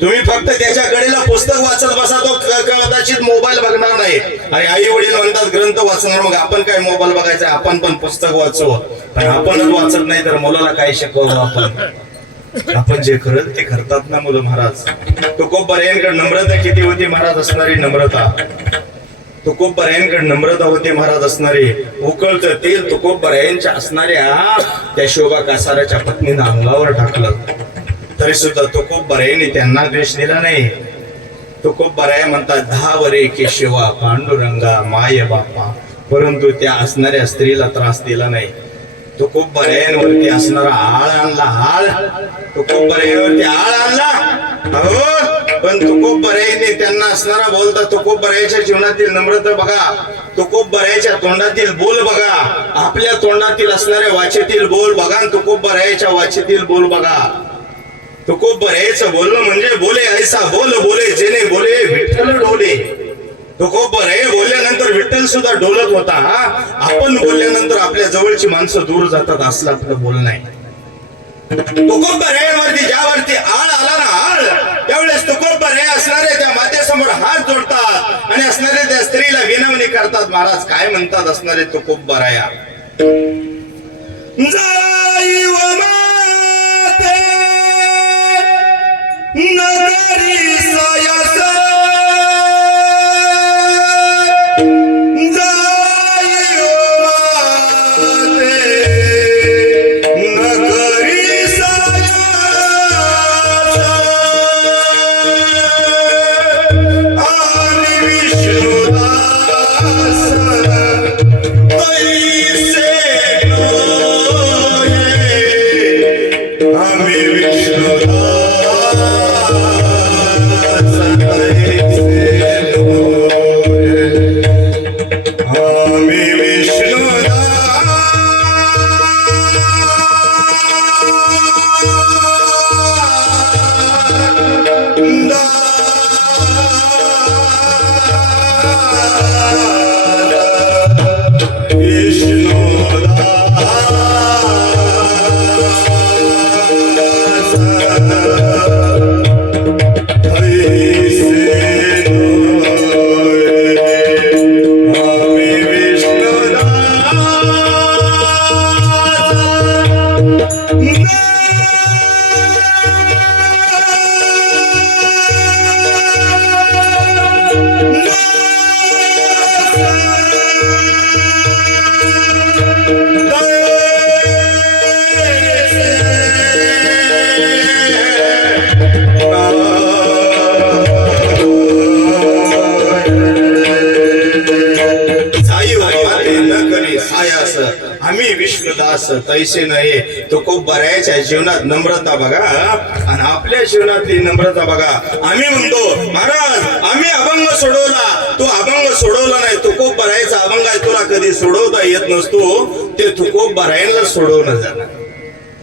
तुम्ही फक्त त्याच्या कडेला पुस्तक वाचत बसा, तो कदाचित मोबाईल बघणार नाही. आणि आई वडील म्हणतात ग्रंथ वाचणार, मग आपण काय मोबाईल बघायचा, आपण पण पुस्तक वाचू. पण आपणच वाचत नाही तर मुलाला काय शिकवलं. आपण जे करत ते करतात ना मुलं. महाराज तुकोबरायांकडे नम्रता किती होती महाराज असणारी नम्रता. तुकोबरायांकडे नम्रता होती महाराज असणारी. उकळतं तेल तुकोबरायांच्या असणाऱ्या त्या शोभा कासाराच्या पत्नीनं अंगावर टाकलं तरी सुद्धा तुकोबरायांनी त्यांना द्वेष दिला नाही. तुकोबराया म्हणतात 10 वरे केशवा पांडुरंगा माय बापा, परंतु त्या असणाऱ्या स्त्रीला त्रास दिला नाही. तुकोबरायांवरती असणारा आळ आणला. आळ तुकोबरायांवरती आळ आणला. अहो पण तुकोबरायांनी त्यांना असणारा बोलता तुकोबरायाच्या जीवनातील नम्रता बघा, तुकोबरायाच्या तोंडातील बोल बघा, आपल्या तोंडातील असणाऱ्या वाचेतील बोल बघा आणि तुकोबरायाच्या वाचेतील बोल बघा. तुकोबरायाचं बोलणं म्हणजे बोले ऐसा बोल बोले जेने बोले विठ्ठल डोले. तुकोबराय बोलल्यानंतर विठ्ठल सुद्धा डोलत होता. आपण बोलल्यानंतर आपल्या जवळची माणसं दूर जातात असलं आपलं बोलणं आहे. तुकोबरायांवरती ज्यावरती आळ आला ना आळ, त्यावेळेस तुकोबराय असणारे त्या मातेसमोर हात जोडतात आणि असणारे त्या स्त्रीला विनवणी करतात. महाराज काय म्हणतात असणारे तुकोबराया, जाई व माते नगरी सायास, आम्ही विश्वदास तैसे नाही. तुकोबरायाच्या जीवनात नम्रता बघा आणि आपल्या जीवनातली नम्रता बघा. आम्ही म्हणतो महाराज आम्ही अभंग सोडवला, तो अभंग सोडवला नाही. तुकोबरायाचा अभंग आहे, तुला कधी सोडवता येत नसतो, ते तुकोबरायांना सोडवणं जाणार.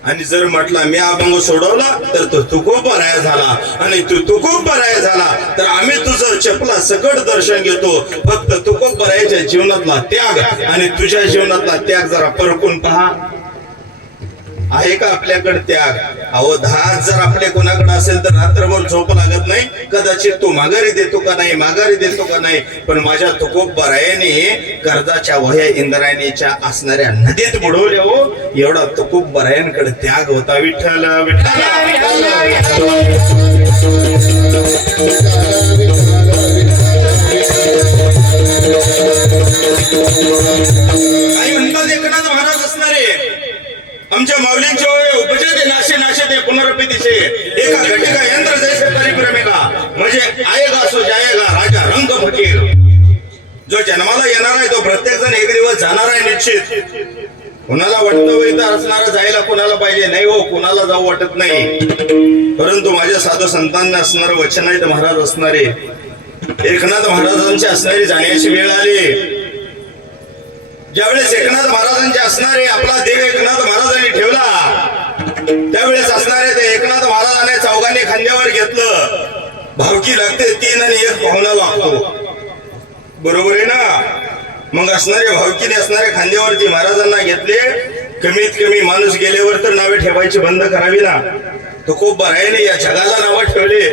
आणि जर म्हटला मी अभंग सोडवला तर तो तुकोबराया झाला, आणि तू तुकोबराया झाला तर आम्ही तुझं चपला सकट दर्शन घेतो. फक्त तुकोबरायाच्या जीवनातला त्याग आणि तुझ्या जीवनातला त्याग जरा परखून पहा. आहे का आपल्याकडे त्याग? अहो 10 जर आपले कोणाकडे असेल तर रात्रभर झोप लागत नाही. कदाचित तू माघारी देतो का नाही, माघारी देतो का नाही. पण माझ्या तुकोबरायाने कर्जाच्या वह्या इंद्रायणीच्या असणाऱ्या नदीत बुडवल्या. हो एवढा तुकोबरायांकडे त्याग होता. विठ्ठल विठ्ठल काही म्हणतात एकनाथ महाराज असणारे आमच्या माऊलींचे उपजते नाशे नाशे ते पुनरपितीचे एका घटिका यंत्र जैसे परिभ्रमेगा, म्हणजे आएगा सो जाएगा राजा रंग फकीर. जो जन्माला येणार आहे तो निश्चित. कुणाला वाटतं इथं असणारा जायला कुणाला पाहिजे नाही हो, कुणाला जाऊ वाटत नाही. परंतु माझ्या साधू संतांना असणारं वचन आहे, महाराज असणारे एकनाथ महाराजांची असणारी जाण्याची वेळ आली. ज्यावेळेस एकनाथ महाराजांचे असणारे आपला देव एकनाथ महाराजांनी ठेवला, त्यावेळेस असणारे ते एकनाथ महाराजांनी चौघांनी खांद्यावर घेतलं. भावकी लागते 3 आणि 1 पाहुणा लागतो, बरोबर आहे ना. मग असणारे भावकीने असणारे खांद्यावरती महाराजांना घेतले. कमीत कमी माणूस गेल्यावर तर नावे ठेवायची बंद करावी ना. तो खूप बरायाने या जगाला नावं ठेवले,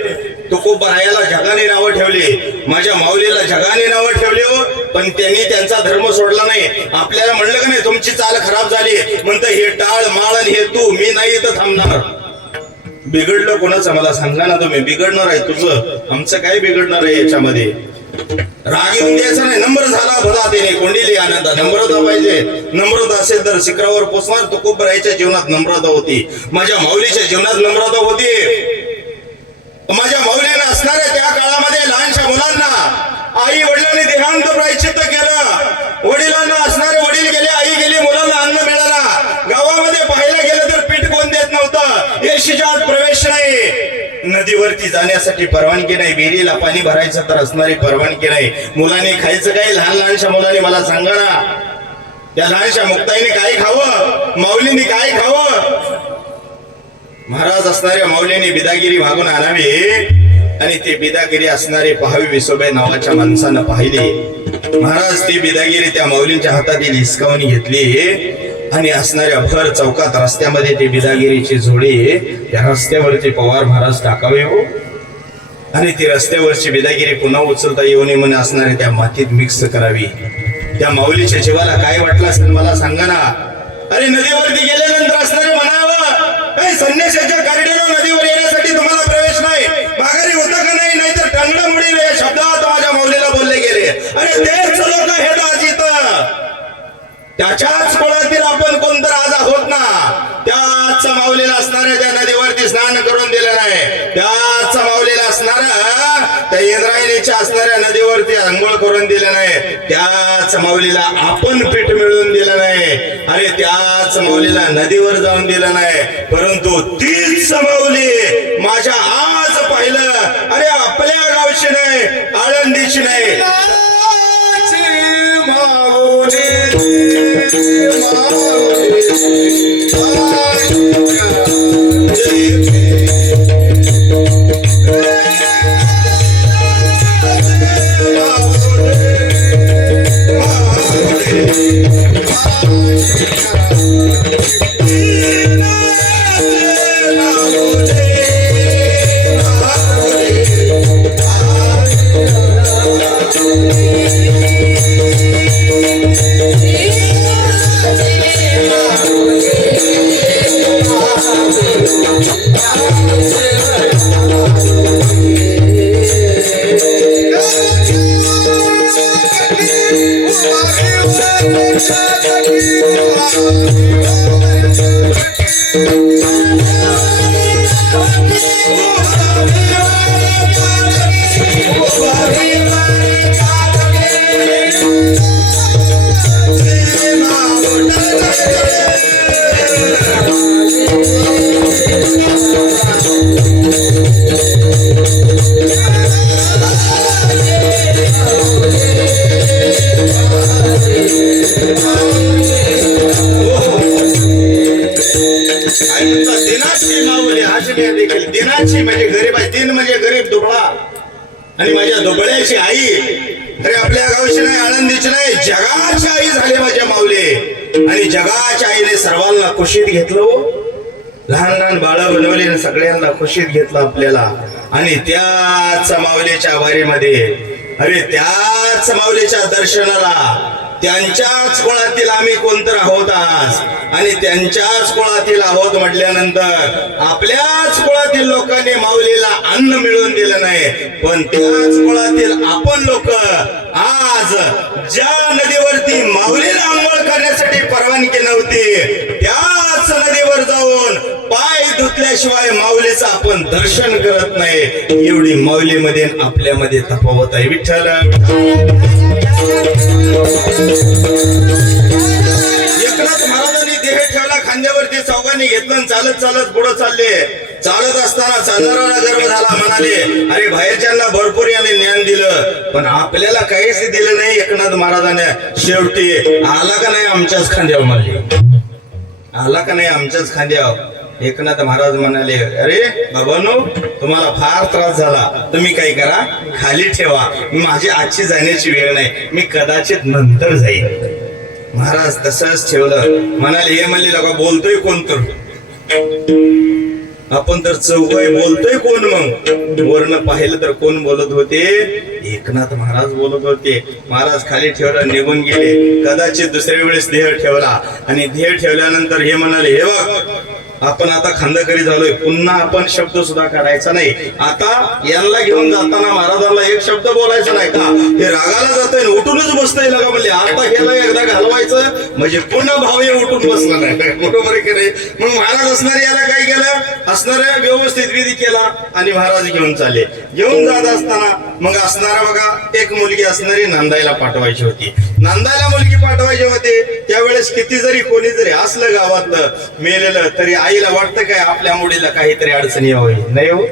तो खूप बरायाला जगाने नावं ठेवली, माझ्या माऊलीला जगाने नावं ठेवले हो. पण त्यांनी त्यांचा धर्म सोडला नाही. आपल्याला म्हणलं का नाही तुमची चाल खराब झाली, म्हणतं हे टाळ माळ आणि हे तू, मी नाही इथं थांबणार. बिघडलं कोणाचं मला सांगा ना तुम्ही. बिघडणार आहे तुझं, आमचं काय बिघडणार आहे याच्यामध्ये. राग येऊन द्यायचा नाही. नम्र झाला भला त्याने कोंडिली आनंद. नम्रता पाहिजे. नम्रता असेल तर शिखरावर पोचणार. तो खूप बरायच्या जीवनात नम्रता होती, माझ्या माऊलीच्या जीवनात नम्रता होती. माझ्या माऊलीने असणाऱ्या त्या काळामध्ये लहानशा मुलांना आई वडिलांनी देहांत प्रायश्चित्त केलं. वडिलांना असणारे वडील गेले, आई गेली, मुलांना अन्न मिळाला. गावामध्ये पाहायला गेलं तर पीठ कोण देत नव्हतं. येशीच्या आत प्रवेश नाही. नदीवरती जाण्यासाठी परवानगी नाही. विहिरीला पाणी भरायचं तर असणारी परवानगी नाही. मुलांनी खायचं काय? लहान लहानशा मुलांनी मला सांगा ना, त्या लहानशा मुक्ताईने काय खावं? माऊलींनी काय खावं? महाराज असणाऱ्या माऊलींनी बिदागिरी मागून आणावी आणि ते बिदागिरी असणारे पहावी विसोबाई नावाच्या माणसानं पाहिली. महाराज ती बिदागिरी त्या माऊलींच्या हातातील हिसकावून घेतली आणि असणाऱ्या भर चौकात रस्त्यामध्ये ती बिदागिरीची झोळी त्या रस्त्यावरती पवार महाराज टाकावे हो. आणि ती रस्त्यावरची बिदागिरी पुन्हा उचलता येऊ नये म्हणून असणारे त्या मातीत मिक्स करावी. त्या माऊलीच्या जीवाला काय वाटलं असेल मला सांगा ना. अरे नदीवरती गेल्यानंतर असणारे म्हणावं, काही संन्यासाच्या गाडीनं नदीवर येण्यासाठी तुम्हाला प्रवेश नाही, माघारी होता का नाही, नाहीतर टांगडं मुडील या शब्दात माझ्या माऊलीला बोलले गेले. अरे तेच लोक हे आज इथं त्याच्याच कुळातील आपण कोणतर आज आहोत ना. त्याच माऊलीला असणाऱ्या त्या नदीवरती स्नान करून दिलं नाही. त्याच माऊलीला असणाऱ्या त्या इंद्रायणीच्या असणाऱ्या नदीवरती आंघोळ करून दिलं नाही. त्याच माऊलीला आपण पीठ मिळवून दिलं नाही. अरे त्याच माऊलीला नदीवर जाऊन दिलं नाही. परंतु तीच माऊली माझ्या आज पाहिलं, अरे आपल्या गावची नाही, आळंदीची नाही, देखील दिनाची म्हणजे गरीब आहे. दिन म्हणजे गरीब दुबळा. आणि माझ्या दुबळ्याची आई अरे आपल्या गावची नाही, आळंदीची नाही, जगाची आई झाली माझ्या माऊली. आणि जगाच्या आईने सर्वांना खुशीत घेतलं हो. लहान लहान बाळं बनवली आणि सगळ्यांना खुशीत घेतलं आपल्याला. आणि त्याच माऊलीच्या वारीमध्ये, अरे त्याच माऊलीच्या दर्शनाला त्यांच्याच कुळातील आम्ही कोणतर आहोत आज. आणि त्यांच्याच कुळातील आहोत म्हटल्यानंतर आपल्याच कुळातील लोकांनी माऊलीला अन्न मिळवून दिलं नाही. पण त्याच कुळातील आपण लोक आज ज्या नदीवरती माऊलीला आंघोळ करण्यासाठी परवानगी नव्हती, त्याच नदीवर जाऊन पाय धुतल्याशिवाय माऊलीचं आपण दर्शन करत नाही. एवढी माऊलीमध्ये आपल्यामध्ये तफावत आहे. विठ्ठल एकनाथ महाराजांनी देह ठेवला खांद्यावरती, चौघांनी घेतलं आणि चालत चालत पुढे चालले. चालत असताना चालणाऱ्याला गर्व झाला, म्हणाले अरे बाहेरच्यांना भरपूर याने ज्ञान दिलं पण आपल्याला काहीच दिलं नाही. एकनाथ महाराजाने शेवटी आला का नाही आमच्याच खांद्यावर म्हणले, आला का नाही आमच्याच खांद्यावर. एकनाथ महाराज म्हणाले अरे बाबांनो, तुम्हाला फार त्रास झाला, तुम्ही काही करा, खाली ठेवा, माझी आजची जाण्याची वेळ नाही, मी कदाचित नंतर जाईन. महाराज तसंच ठेवलं. म्हणाले हे म्हणले लोक बोलतोय कोण, तर आपण तर चौघय बोलतोय कोण. मग वरनं पाहिलं तर कोण बोलत होते, एकनाथ महाराज बोलत होते. महाराज खाली ठेवला, निघून गेले. कदाचित दुसऱ्या वेळेस देह ठेवला आणि देह ठेवल्यानंतर हे म्हणाले हे बघ आपण आता खांदकरी झालोय, पुन्हा आपण शब्द सुद्धा काढायचा नाही. आता यांना घेऊन जाताना महाराजांना एक शब्द बोलायचा नाही का, हे रागाला जातोय उठूनच बसतोय लगा म्हणले. आता ह्याला एकदा घालवायचं म्हणजे पुन्हा भाव हे उठून बसला नाही. बरोबर की नाही. मग महाराज असणारे याला काय केलं, असणाऱ्या व्यवस्थित विधी केला आणि महाराज घेऊन चालले. घेऊन जात असताना मग असणारा बघा एक मुलगी असणारी नांदायला पाठवायची होती. नांदायला मुलगी पाठवायची होते त्यावेळेस किती जरी कोणी जरी असलं गावातलं मेलेलं तरी आईला वाटतं काय आपल्या मुलीला काहीतरी अडचणी यावी नाही हो.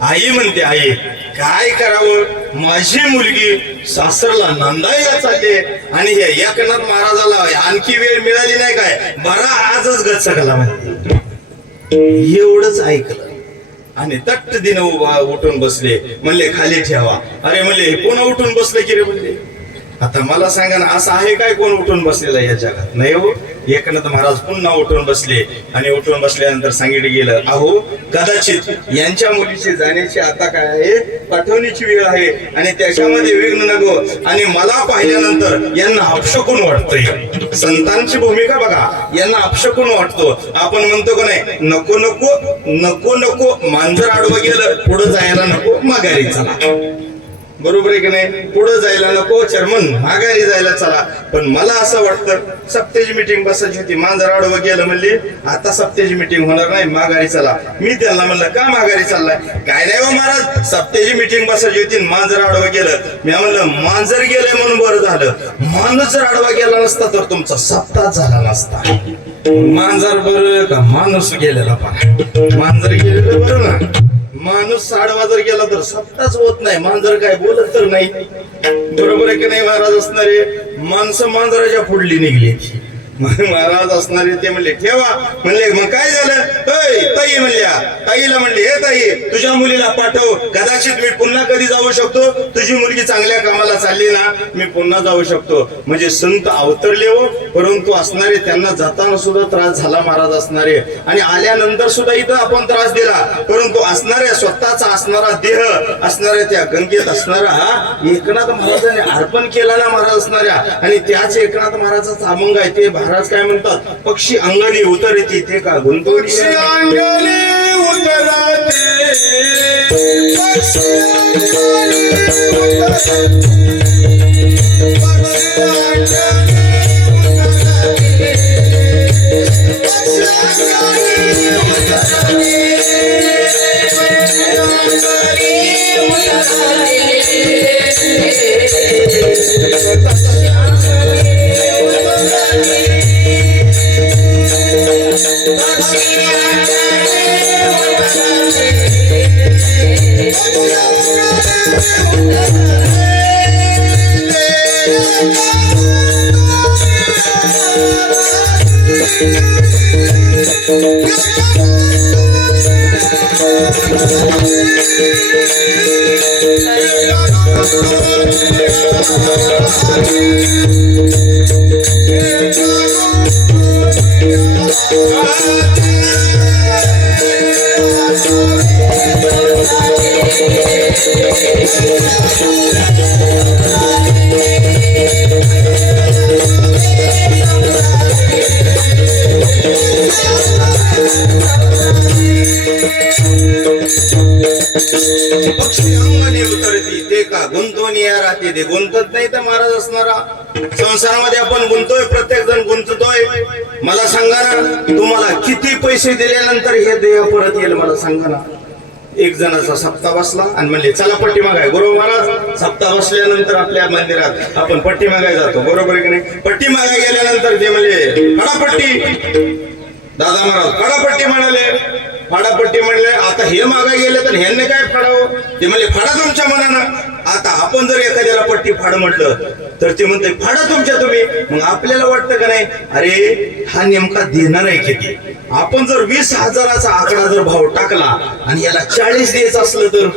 आई म्हणते आई काय करावं, माझी मुलगी सासरला नांदायला चालले आणि हे एकनाथ महाराजाला आणखी वेळ मिळाली नाही काय, बरा आजच गचकला म्हणते. एवढंच ऐकलं आणि तट्ट दिन उठून बसले. म्हणले खाली ठेवा. अरे म्हणले पुन्हा उठून बसले की रे म्हणले. आता मला सांगा ना असं आहे काय कोण उठून बसलेला या जगात, नाही हो. एकनाथ महाराज पुन्हा उठून बसले आणि उठून बसल्यानंतर सांगितलं गेलं अहो कदाचित यांच्या मुलीची जाण्याची आता काय आहे, पाठवणीची वेळ आहे आणि त्याच्यामध्ये विघ्न नको. आणि मला पाहिल्यानंतर यांना अपशकुन वाटतोय. संतांची भूमिका बघा, यांना अपशकुन वाटतो. आपण म्हणतो का नाही नको नको नको नको, मांजर आडवं गेलं पुढे जायला नको, माघारी चला. बरोबर आहे की नाही. पुढे जायला नको चर्मन, माघारी जायला चला. पण मला असं वाटतं सप्तेची मीटिंग बसायची होती, मांजर आडवं गेलं म्हणले आता सप्तेची मीटिंग होणार नाही, माघारी चला. मी त्यांना म्हणलं का माघारी चाललाय, काय नाही हो महाराज सप्तेची मीटिंग बसायची होती, मांजर आडवं गेलं. मी म्हणलं मांजर गेलंय म्हणून बरं झालं, माणूस जर आडवा गेला नसता तर तुमचा सप्ताह झाला नसता. मांजर बरं का माणूस गेलेला, पण मांजर गेलेलं बरं ना. माणूस साडवा जर गेला तर सप्ताच होत नाही, मांजर काय बोलत तर नाही. बरोबर आहे की नाही. महाराज असणारे माणसं मांजराच्या पुढली निघली. महाराज असणारे ते म्हणले ठेवा. म्हणले मग काय झालं, ताई म्हणल्या. ताईला म्हणले हे ताई तुझ्या मुलीला पाठव, कदाचित मी पुन्हा कधी जाऊ शकतो, तुझी मुलगी चांगल्या कामाला चालली ना मी पुन्हा जाऊ शकतो. म्हणजे संत अवतरले हो, परंतु असणारे त्यांना जाताना सुद्धा त्रास झाला महाराज असणारे, आणि आल्यानंतर सुद्धा इथं आपण त्रास दिला. परंतु असणाऱ्या स्वतःचा असणारा देह असणाऱ्या त्या गंगेत असणारा हा एकनाथ महाराजांनी अर्पण केला ना महाराज असणाऱ्या, आणि त्याच एकनाथ महाराजाचा अभंग आहे. ते महाराज काय म्हणतात, पक्षी अंगली उतरती ते का गुंतवली, पक्षी अंगली उतरते, पक्षी अंगली उतरते, पक्षी अंगली उतरते, पक्षी अंगणी उतरती ते का गुंतवणी राहते. ते गुंतत नाही तर महाराज असणारा संसारामध्ये आपण गुंतोय, प्रत्येक जण गुंततोय. मला सांगा ना तुम्हाला किती पैसे दिल्यानंतर हे देह परत येईल, मला सांगा ना. एक जणाचा सप्ताह बसला आणि म्हणले चला पट्टी मागाय. गुरु महाराज सप्ताह बसल्यानंतर आपल्या मंदिरात आपण पट्टी मागाय जातो, बरोबर आहे की नाही? पट्टी मागाय गेल्यानंतर ते म्हणले फाडापट्टी. दादा महाराज फाडापट्टी म्हणाले. फाडापट्टी म्हणले आता हे मागाय गेले तर ह्यांनी काय फाडावं? ते म्हणले फाडा तुमच्या मनानं. आता आपण जर एखाद्याला पट्टी फाड म्हटलं तर ते म्हणते फाडा तुमच्या तुम्ही. मग आपल्याला वाटतं का नाही अरे हा नेमका देणार आहे किती? आपण जर 20,000चा आकडा जर भाव टाकला आणि याला 40 द्यायचं असलं तर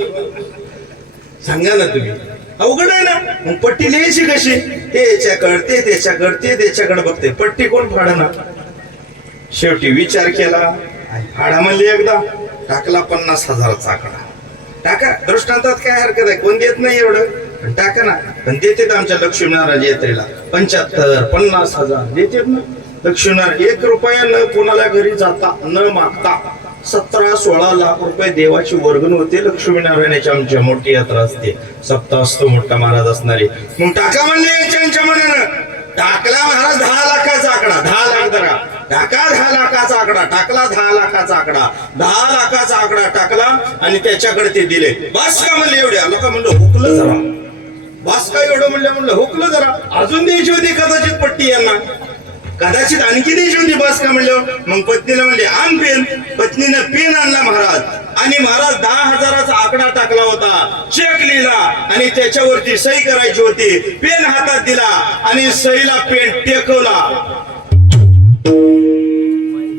सांगा ना तुम्ही, अवघड आहे ना. मग पट्टी लिहायची कशी? ते त्याच्याकडे बघते पट्टी कोण फाडणार. शेवटी विचार केला, फाडा म्हणले एकदा, टाकला 50,000चा आकडा. टाका, दृष्टांतात काय हरकत आहे, कोण देत नाही एवढं, पण टाका ना. पण देतेत आमच्या लक्ष्मीनारायण यात्रेला 75, 50,000 देतेत ना. लक्ष्मीनारायण 1 रुपया न कोणाला घरी जाता न मागता 17-16 लाख रुपये देवाची वर्गण होते. लक्ष्मीनारायणाची आमच्या मोठी यात्रा असते, सप्ताह असतो मोठा महाराज असणारे. मग टाका म्हणले यांच्या मनानं. टाकला महाराज 10 लाखाचा आकडा, 10 लाख धरा. टाका 10 लाखाचा आकडा टाकला, 10 लाखाचा आकडा, 10 लाखाचा आकडा टाकला आणि त्याच्याकडे ते दिले. बस का म्हणले एवढ्या लोक म्हणलं हुकलं जरा. बस का एवढं म्हणलं हुकलं जरा. अजून द्यायची होती कदाचित पट्टी यांना, कदाचित आणखी द्यायची होती. बस का म्हणलं. मग पत्नीला म्हणले आण पेन. पत्नीनं पेन आणला महाराज आणि महाराज 10,000चा आकडा टाकला होता, चेक लिहिला आणि त्याच्यावरती सही करायची होती. पेन हातात दिला आणि सहीला पेन टेकवला.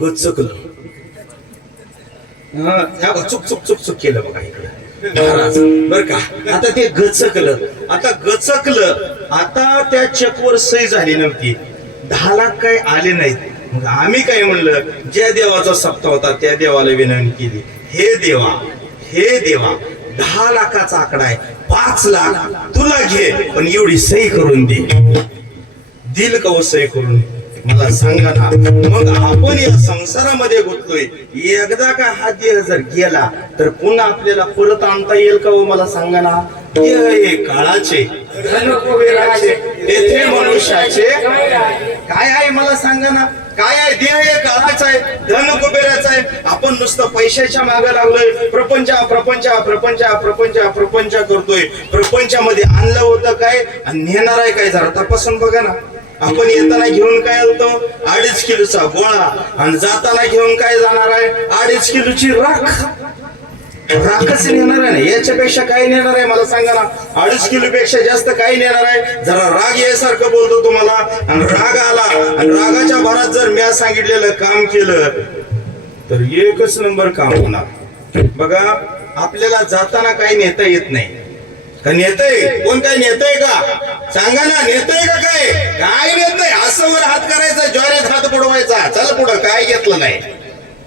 गचकलं. चुक केलं बघा इकडे महाराज बर का. आता ते गचकलं. आता त्या चेकवर सही झाली नव्हती, 10 लाख काय आले नाहीत. मग आम्ही काय म्हणलं, ज्या देवाचा सप्ताह होता त्या देवाला विनंती केली, हे देवा 10 लाखाचा आकडा आहे, 5 लाख तुला घे, पण एवढी सही करून दे. दिल का सही करून मला सांगा ना. मग आपण या संसारामध्ये गुंतलोय. एकदा का हा देह जर गेला तर पुन्हा आपल्याला परत आणता येईल का हो? मला सांगा ना. देह हे काळाचे, धन कुबेराचे, तेथे मनुष्याचे काय आहे मला सांगा ना. काय आहे? देह हे काळाचा आहे, धन कुबेराचा आहे. आपण नुसतं पैशाच्या मागे लागलोय. प्रपंच करतोय. प्रपंचामध्ये आणलं होतं काय आणि नेणार आहे काय? जरा तपासून बघा ना. आपण येताना घेऊन काय आलतो? 2.5 किलोचा गोळा आणि जाताना घेऊन काय जाणार आहे? 2.5 किलोची राखच नेणार आहे ना. याच्यापेक्षा काय नेणार आहे मला सांगा ना. 2.5 किलो पेक्षा जास्त काय नेणार आहे? जरा राग यासारखं बोलतो तुम्हाला आणि राग आला आणि रागाच्या भरात जर मी सांगितलेलं काम केलं तर एकच नंबर काम होणार. बघा आपल्याला जाताना काही नेता येत नाही का? नेतय कोण? काय नेतय का? सांगा ना. नेतय का? काय नेत नाही. असं वर हात करायचा, ज्वारीत हात बुडवायचा, चल पुढं. काय घेतलं नाही,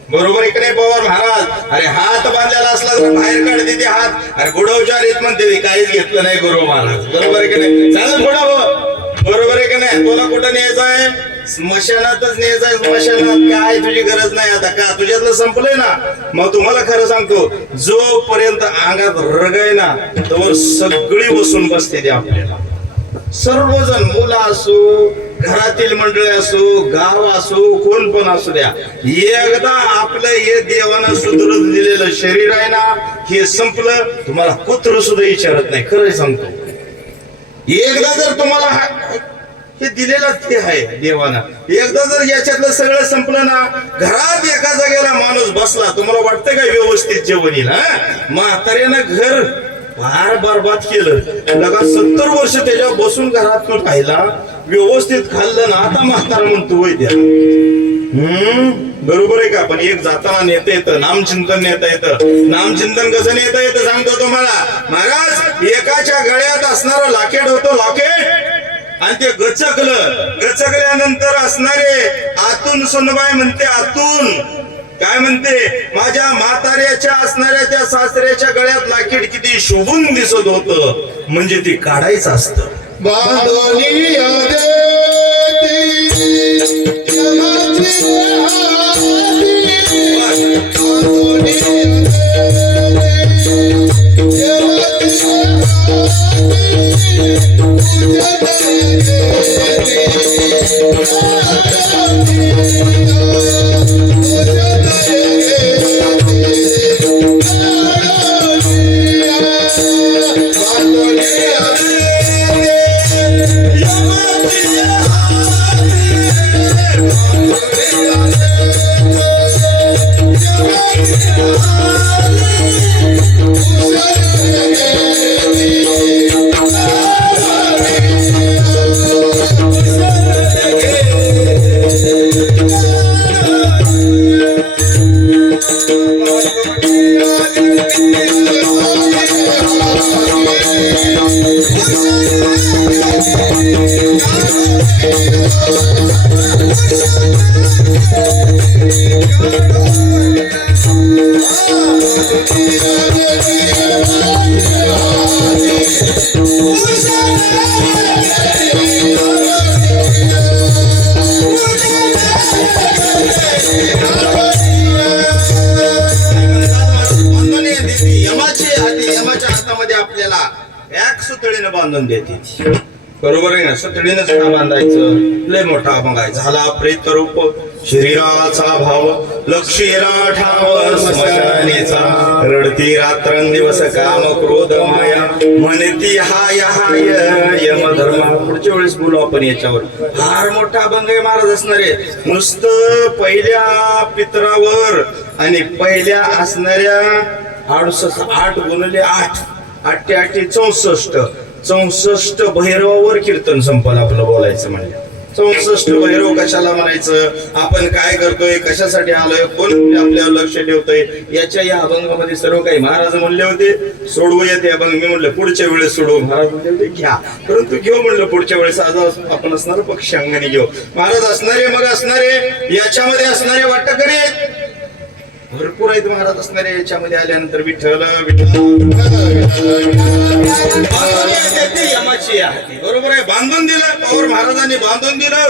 बरोबर इकडे पवार महाराज. अरे हात बांधलेला असला तर बाहेर काढते ते हात. अरे बुडव ज्वारीत म्हणते ते, काहीच घेतलं नाही गुरु महाराज, बरोबर आहे की नाही? चालेल बुडावं, बरोबर आहे की नाही? तुला कुठं न्यायचं आहे? स्मशानातच न्यायचं आहे. स्मशानात काय तुझी गरज नाही आता का? तुझ्यातलं संपलंय ना. मग तुम्हाला खरं सांगतो, जोपर्यंत अंगात रग आहे ना तोवर सगळी बसून बसते ते आपल्याला. सर्वजण, मुलं असो, घरातील मंडळी असो, गाव असो, कोण पण असू द्या, एकदा आपलं हे देवानं सुधरून दिलेलं शरीर आहे ना, हे संपलं तुम्हाला कुत्र सुद्धा विचारत नाही. खरं सांगतो, एकदा जर तुम्हाला हे दिलेलं ते आहे देवानं, एकदा जर याच्यातलं सगळं संपलं ना, घरात एका जागेला माणूस बसला, तुम्हाला वाटतं का व्यवस्थित जेवण येईल? म्हाताऱ्यानं घर फार बरबाद केलं. लगा 70 वर्ष त्याच्यावर बसून घरात तो राहिला, व्यवस्थित खाल्लं ना, आता म्हातारा म्हणतो वय द्या. बरोबर आहे का? पण एक जाताना नेता येतं, नामचिंतन नेता येतं. नामचिंतन कसं नेता येतं सांगतो तुम्हाला. महाराज एकाच्या गळ्यात असणारं लॉकेट होतं, लॉकेट, आणि ते गचकल्यानंतर असणारे आतून सुनबाई म्हणते, आतून काय म्हणते, माझ्या म्हाताऱ्याच्या असणाऱ्या त्या सासऱ्याच्या गळ्यात लाकीड किती शोभून दिसत होतं, म्हणजे ते काढायचं असतं. बांधोनी बांधून देते यमाच्या हातामध्ये आपल्याला एक सुतळीने बांधून देते. बरोबर आहे ना? सुतळीनंच का बांधायचं? लय मोठा अभंग आहे. झाला प्रेत रूप शरीराचा भाव लक्षेला ठाव स्मशानेचा रडती रात्रंदिवस काम क्रोध माया म्हणती हाय हाय यमधर्मा. पुढच्या वेळेस बोलू आपण याच्यावर. फार मोठा अभंग आहे महाराज असणारे. नुसतं पहिल्या पितरावर आणि पहिल्या असणाऱ्या 8 गुणिले 8 8 8 64 भैरवावर कीर्तन संपल आपलं बोलायचं म्हणजे. 64 भैरव कशाला म्हणायचं? आपण काय करतोय? कशासाठी आलोय? कोण आपल्यावर लक्ष ठेवतोय? याच्या या अभंगामध्ये सर्व काही महाराज म्हणले होते. सोडवू येते अभंग. मी म्हणलं पुढच्या वेळेस सोडवू. महाराज म्हणले होते घ्या, परंतु घेऊ म्हणलं पुढच्या वेळेस. आज आपण असणार पक्षी अंगाने घेऊ. महाराज असणारे मग असणारे याच्यामध्ये असणारे वाटकरी भरपूर आहेत. महाराज असणारे याच्यामध्ये आल्यानंतर विठ्ठल यमाची आहे. बरोबर आहे. बांधून दिलं पवार महाराजांनी, बांधून दिलं.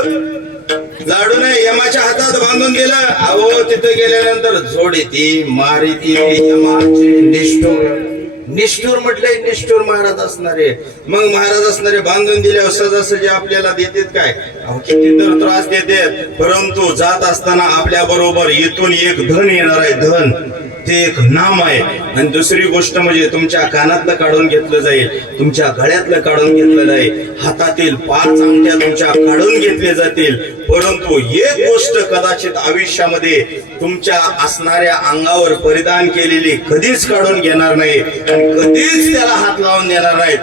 लाडू नाही यमाच्या हातात बांधून दिलं. अहो तिथे गेल्यानंतर जोड येते, मार येते. यमाचे निष्ठुर म्हटलंय. निष्ठुर महाराज असणारे. मग महाराज असणारे बांधून दिले सहजासहजी आपल्याला देतात काय? अहो किती तर त्रास देतात. परंतु जात असताना आपल्या बरोबर इथून एक धन येणार आहे. धन ते एक नाम आहे. आणि दुसरी गोष्ट म्हणजे तुमच्या कानातलं काढून घेतलं जाईल, तुमच्या गळ्यातलं काढून घेतलं जाईल, हातातील 5 अंगठ्या तुमच्या काढून घेतले जातील. परंतु एक गोष्ट कदाचित आयुष्यामध्ये तुमच्या असणाऱ्या अंगावर परिधान केलेली कधीच काढून घेणार नाही आणि कधीच त्याला हात लावून देणार नाहीत.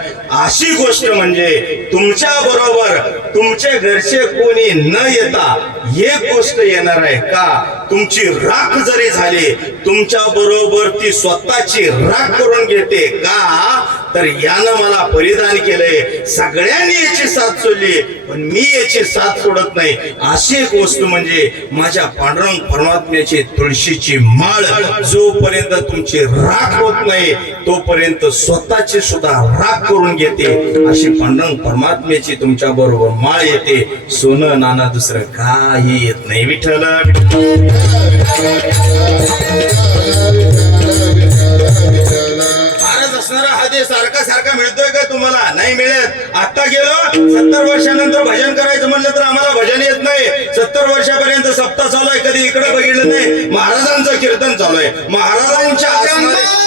अशी गोष्ट म्हणजे तुमच्या बरोबर तुमचे घरचे कोणी न येता एक गोष्ट येणार आहे का? तुमची राख जरी झाली तुमच्या बरोबर ती स्वतःची राख करून घेते का? तर यानं मला परिधान केलंय. सगळ्यांनी याची साथ सोडली पण मी याची साथ सोडत नाही. अशी एक वस्तू म्हणजे माझ्या पांडुरंग परमात्म्याची तुळशीची माळ. जोपर्यंत तुमची राख होत नाही तोपर्यंत स्वतःची सुद्धा राख करून घेते. अशी पांडुरंग परमात्म्याची तुमच्या बरोबर माळ येते. सोनं नाना दुसरं काही येत नाही. विठ्ठल महाराज असणारा हा देश सारखा मिळतोय का तुम्हाला? नाही मिळत. आता गेलो 70 वर्षानंतर भजन करायचं म्हणलं तर आम्हाला भजन येत नाही. 70 वर्षापर्यंत सप्ताह चालू आहे, कधी इकडे बघितलं नाही. महाराजांचं कीर्तन चालू आहे. महाराजांच्या जन्माला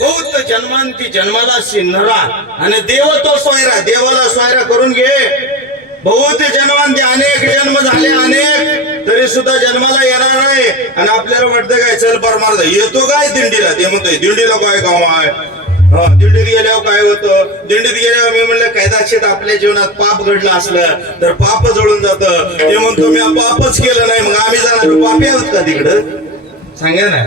बहुत जन्मांती जन्माला शिन्नरा आणि देव तो सोयरा. देवाला सोयरा करून घे. बहुत जन्मांती अनेक जन्म झाले अनेक, तरी सुद्धा जन्माला येणार नाही. आणि आपल्याला वाटतं काय चल परमार्थ येतो काय दिंडीला? ते म्हणतोय दिंडीला काय काम आहे? दिंडीत गेल्यावर काय होतं? दिंडीत गेल्यावर मी म्हणलं कदाचित आपल्या जीवनात पाप घडलं असलं तर पाप जळून जातं. ते म्हणतो मी पापच केलं नाही मग आम्ही जाणार पापी आहोत का तिकडं? सांगा ना.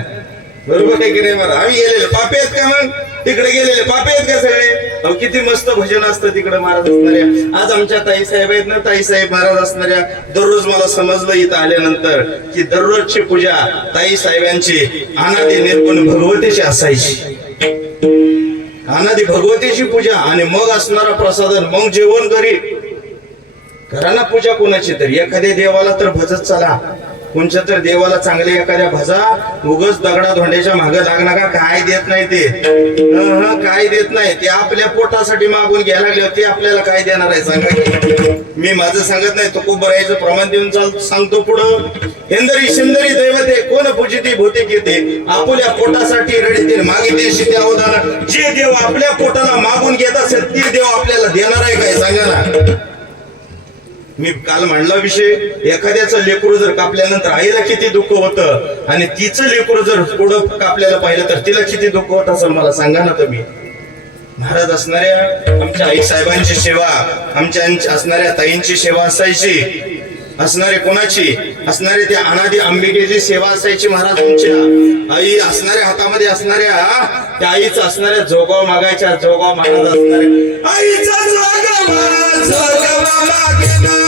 बरोबर आहे की नाही? मला आम्ही गेलेले पापी आहेत का? मग तिकडे गेलेले पापी आहेत का सगळे? अहो किती मस्त भजन असतं तिकडे महाराज असणाऱ्या. आज आमच्या ताई साहेब आहेत ना, ताई साहेब महाराज असणाऱ्या. दररोज मला समजलं इथं आल्यानंतर की दररोजची पूजा ताई साहेबांची अनादी निर्गुण भगवतीची असायची. अनादी भगवतीची पूजा आणि मग असणारा प्रसादन, मग जेवण घरी. घराला पूजा कोणाची तरी एखाद्या देवाला तर भजत चला. कोणच्या तर देवाला चांगले एखाद्या भजा उगच दगडा धोंड्याच्या मागे लागणार का काय देत नाही ते काय देत नाही ते आपल्या पोटासाठी मागून घ्यायला लागले ते आपल्याला काय देणार आहे सांगा की? मी माझं सांगत नाही तो खूप बरायचं प्रमाण देऊन सांगतो पुढं हेंदरी शिंदरी दैवते कोण पूजिती भूते घेते आपल्या पोटासाठी रडीतील मागिते शिते अवधान जे देव आपल्या पोटाला मागून घेत असेल ते देव आपल्याला देणार आहे काय सांगा ना. मी काल म्हणला विषय एखाद्याचं लेकरू जर कापल्यानंतर आईला किती दुःख होतं आणि तिचं लेकरू जर पुढं कापल्याला पाहिलं तर तिला किती दुःख होत असं मला सांगा ना तुम्ही. महाराज असणाऱ्या आमच्या आई साहेबांची सेवा आमच्या असणाऱ्या ताईंची सेवा असायची असणारे कोणाची असणारे त्या अनादी अंबिकेची सेवा असायची महाराज तुमच्या आई असणाऱ्या हातामध्ये असणाऱ्या त्या आईचं असणाऱ्या जोगाव मागायच्या जोगाव महाराज असणारे आईचा जोगावा मागेना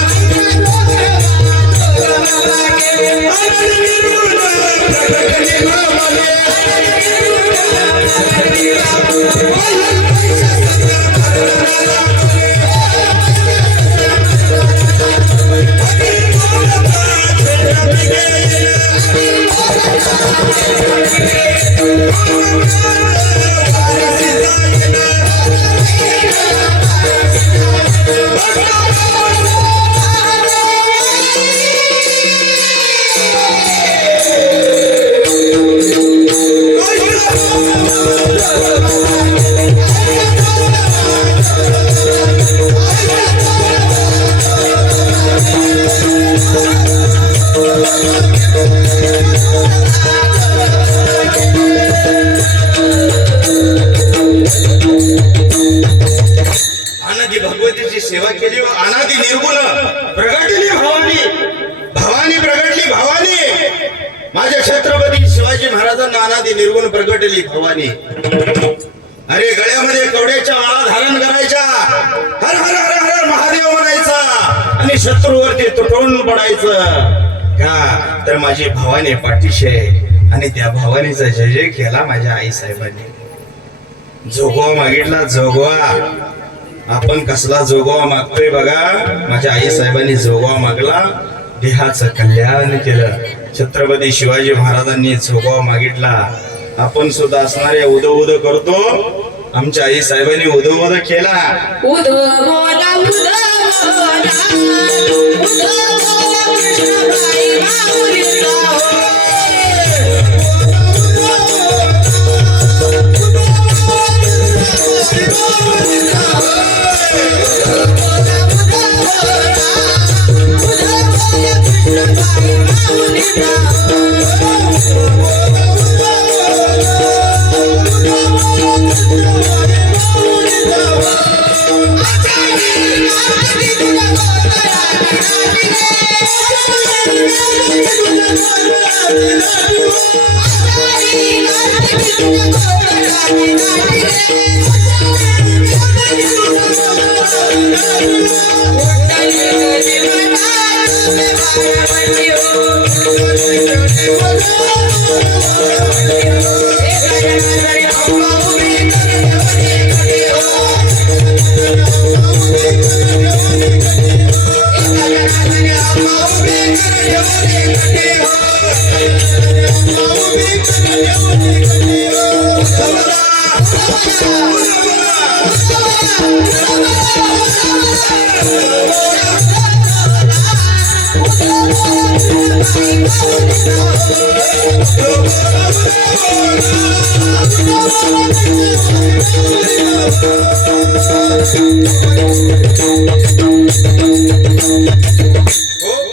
अनादी भगवतीची सेवा केली व अनादी निर्गुण प्रगटली भवानी भवानी प्रगटली भवानी माझ्या छत्रपती शिवाजी महाराजांना अनादी निर्गुण प्रगटली भवानी. अरे गळ्यामध्ये कवड्याच्या माळा धारण करायच्या हर हर हर हर महादेव म्हणायचा आणि शत्रूवरती तुटून पडायचं का तर माझी भवानी पाठीशी आहे आणि त्या भवानीचा जय जय केला माझ्या आई साहेबांनी. जोगवा मागितला जोगवा आपण कसला जोगवा मागतोय बघा माझ्या आई साहेबांनी जोगवा मागला देहाचं कल्याण केलं. छत्रपती शिवाजी महाराजांनी जोगवा मागितला आपण सुद्धा असणारे उद उद करतो आमच्या आई साहेबांनी उद उद केला. उद बोला उद बोला कृष्णबाई माऊलीचा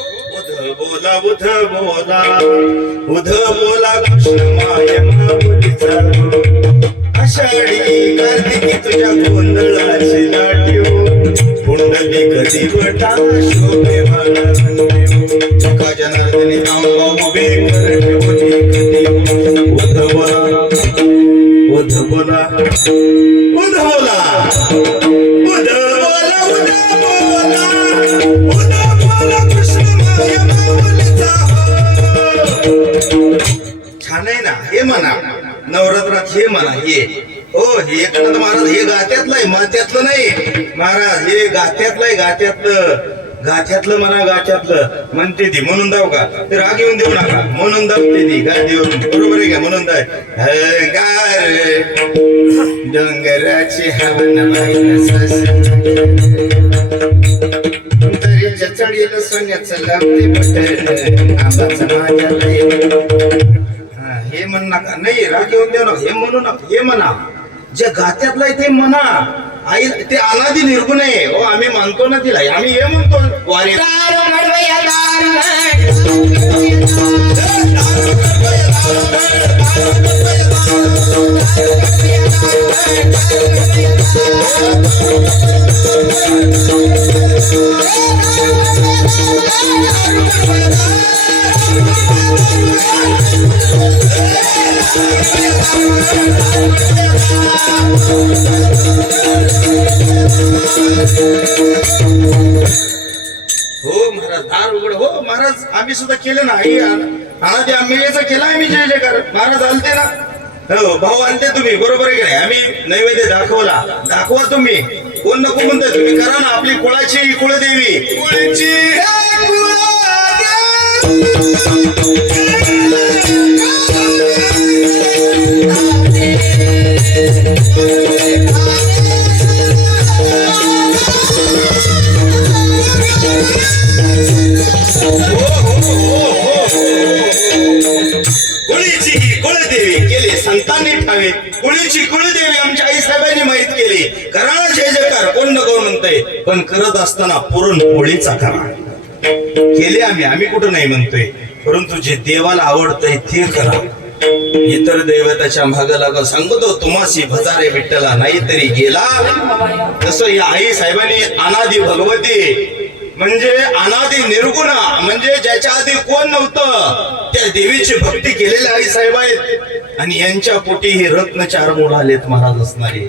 उध बोला उध बोला कृष्ण माय माऊलीचा आषाढी कार्तिकी तुझ्या गोंधळाची लाटी कुंडली कधी वटा शोभे मला जनार्दनी आंबा उभे कर ठेवली कधी उध बोला उध बोला उध बोला उध बोला उध बोला उध बोला कृष्ण माय माऊलीचा छान आहे ना हे म्हणा नवरात्रात हे म्हणा हे हो हे एकनाथ महाराज हे गात्यातलं आहे मात्यातलं नाही महाराज हे गात्यातलं आहे गात्यातलं गाठ्यातलं म्हणा गाठ्यातलं म्हणते ती म्हणून दाव का ते राग येऊन देऊ नका म्हणून दावते ती गादीवरून बरोबर आहे का म्हणून दाय डोंगराची हवन तरीच्या चढीला सोन्याचं लागते बटन आंबाचं माझ्या हे म्हण नका नाही राग येऊन देऊ नका हे म्हणू नका हे म्हणा जे गात्यातलं आहे ते म्हणा आई ते अनादी निर्गुण आहे हो आम्ही मानतो ना तिला आम्ही हे म्हणतो वारी दारू मडवया दारू हो महाराज दार उघड हो महाराज आम्ही सुद्धा केलं ना आई अनादी आंबेचा केला आम्ही जय जयकार महाराज आलते ना हो भाऊ आणते तुम्ही बरोबर आहे की नाही आम्ही नैवेद्य दाखवला दाखवा तुम्ही कोण नको म्हणताय तुम्ही करा ना आपली कुळाची कुळदेवी कुळची कुळीची ही कुळदेवी केली संतांनी ठावे कुळीची कुळदेवी आमच्या आई साहेबांनी माहित केली करा जय जयकार कोण नको म्हणतंय पण करत असताना पुरणपोळीचा करा केले आम्ही कुठं नाही म्हणतोय परंतु जे देवाला आवडतंय ते करा इतर दैवताच्या माग लाग सांगतो तुम्हासी भजारे विठ्ठला नाही तरी गेला तसं या आई साहेबांनी अनादी भगवती म्हणजे अनादी निर्गुणा म्हणजे ज्याच्या आधी कोण नव्हतं त्या देवीची भक्ती केलेल्या आई साहेब आहेत आणि यांच्या पोटी हे रत्न चार मोड आलेत महाराज असणारे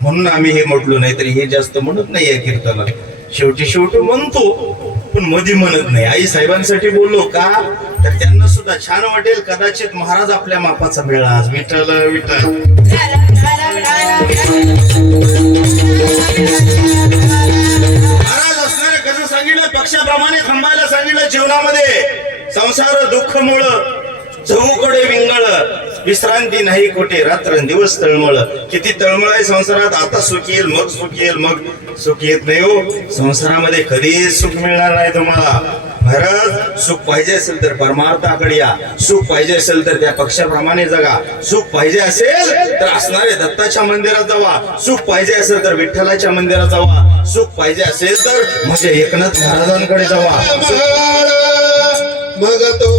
म्हणून आम्ही हे म्हटलो नाही तरी हे जास्त म्हणत नाही या कीर्तनात शेवटी म्हणतो पण मध्ये म्हणत नाही आई साहेबांसाठी बोललो का तर त्यांना सुद्धा छान वाटेल कदाचित महाराज आपल्या मापाचा मिळाला आज विठ्ठल विठ्ठल महाराज असणारे कसं सांगितलं पक्षाप्रमाणे थांबायला सांगितलं जीवनामध्ये संसार दुःख मुळ चहूकडे विंगळ विश्रांती नाही कुठे रात्र दिवस तळमळ किती तळमळ आहे संसारात आता सुख येईल मग सुख येत नाही हो संसारामध्ये कधीच सुख मिळणार नाही तुम्हाला महाराज सुख पाहिजे असेल तर परमार्थाकडे या सुख पाहिजे असेल तर त्या पक्षाप्रमाणे जगा सुख पाहिजे असेल तर असणारे दत्ताच्या मंदिरात जावा सुख पाहिजे असेल तर विठ्ठलाच्या मंदिरात जावा सुख पाहिजे असेल तर म्हणजे एकनाथ महाराजांकडे जावा मग तो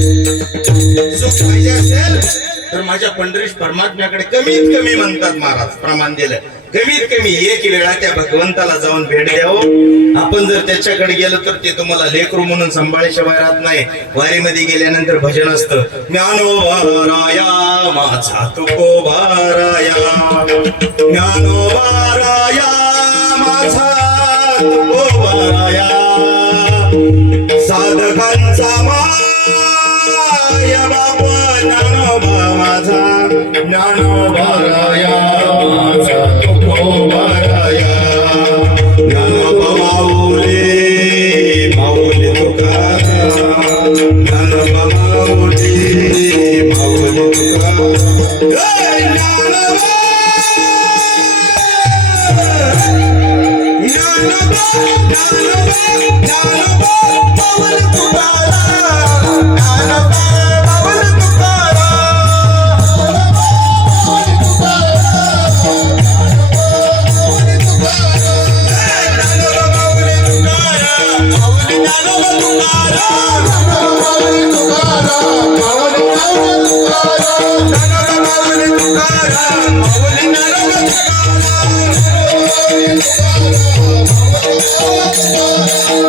सुख पाहिजे असेल तर माझ्या पंढरीश परमात्म्याकडे कमीत कमी म्हणतात महाराज प्रमाण दिलं कमीत कमी एक वेळा त्या भगवंताला जाऊन भेट द्यावं आपण जर त्याच्याकडे गेलो तर ते तुम्हाला लेकरू म्हणून सांभाळल्याशिवाय राहत नाही वारीमध्ये गेल्यानंतर भजन असतं ज्ञानोबाराया माझा तुकोबाराया ज्ञानोबाराया माझा तुकोबाराया साधकांचा माया बापा ज्ञानोबा माझा ज्ञानोबाराया माझा तुकोबाराया ज्ञानोबा माऊली तुकाराम ज्ञानोबा माऊली तुकाराम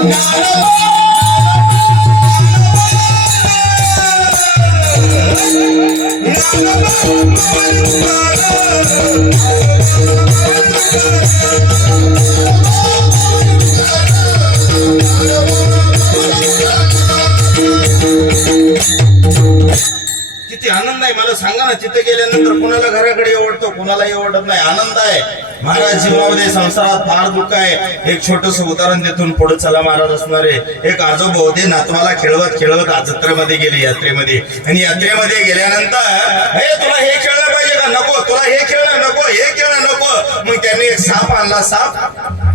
Nano किती आनंद आहे मला सांगा ना. तिथे गेल्यानंतर कुणाला घराकडे आवडतो, कुणाला आवडत नाही. आनंद आहे महाराज. जीवनामध्ये संसारात फार दुःख आहे. एक छोटस उदाहरण देतून पुढे चला महाराज असणारे. एक आजोबा होते, नातवाला खेळवत खेळवत जत्रेमध्ये गेले, यात्रेमध्ये. आणि यात्रेमध्ये गेल्यानंतर हे तुला हे खेळलं पाहिजे का, नको. तुला हे खेळणं नको, हे खेळणं नको. मग त्यांनी एक साप आणला,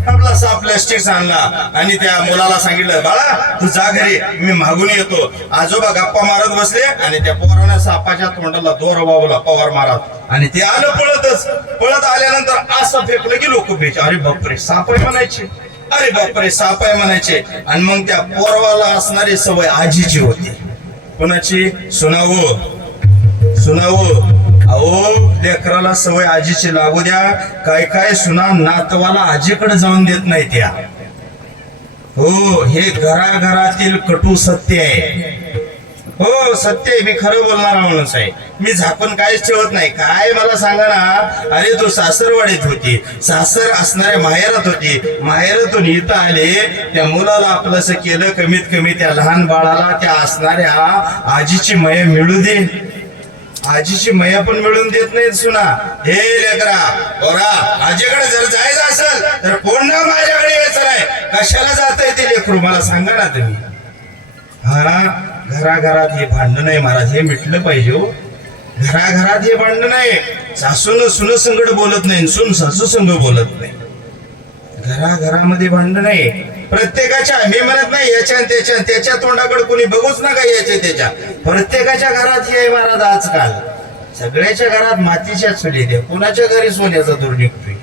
आपला साप प्लास्टिक आणला आणि त्या मुलाला सांगितलं, बाळा तू जा घरी, मी मागून येतो. आजोबा गप्पा मारत बसले आणि त्या पोरानं सापाच्या तोंडाला दोर वावला पवार मारत. आणि ते आलं पळतच. पळत आल्यानंतर असं फेकलं की लोक भेट, अरे बापरे साप आहे म्हणायचे, अरे बापरे साप आहे म्हणायचे. आणि मग त्या पोरवाला असणारी सवय आजीची होती. कोणाची? सुनावं. अहो लेकराला सवय आजीची लागू द्या. काय काय सुना नातवाला आजीकडे जाऊन देत नाही त्या. हो, हे घराघरातील कटू सत्य आहे. हो सत्य आहे. मी खरं बोलणारा माणूस आहे. मी झाकून काहीच ठेवत नाही. काय मला सांगा ना, अरे तो सासरवाडीत होती, सासर असणाऱ्या माहेरात होती, माहेरातून इथं आले, त्या मुलाला आपलंसं केलं. कमीत कमी त्या लहान बाळाला त्या असणाऱ्या आजीची माया मिळू दे. आजीची माया पण मिळून देत नाहीत सुना. हे लेकरा पोरा, आजीकडे जर जायचं असेल तर पुन्हा माझ्याकडे यायचं नाही. कशाला जातंय ते लेकरू मला सांगा ना तुम्ही. हा, घराघरात हे भांडण आहे महाराज, हे मिटलं पाहिजे हो. घराघरात हे भांडण आहे. सासून सुन संगड बोलत नाही, सून सासू संग बोलत नाही. घराघरामध्ये भांडण आहे प्रत्येकाच्या. मी म्हणत नाही याच्या त्याच्या तोंडाकडे कोणी बघूच नका, याच्या त्याच्या. प्रत्येकाच्या घरात हे आहे महाराज. आजकाल सगळ्याच्या घरात मातीच्या चुली द्या, कुणाच्या घरी सोन्याचा दूर निघतोय.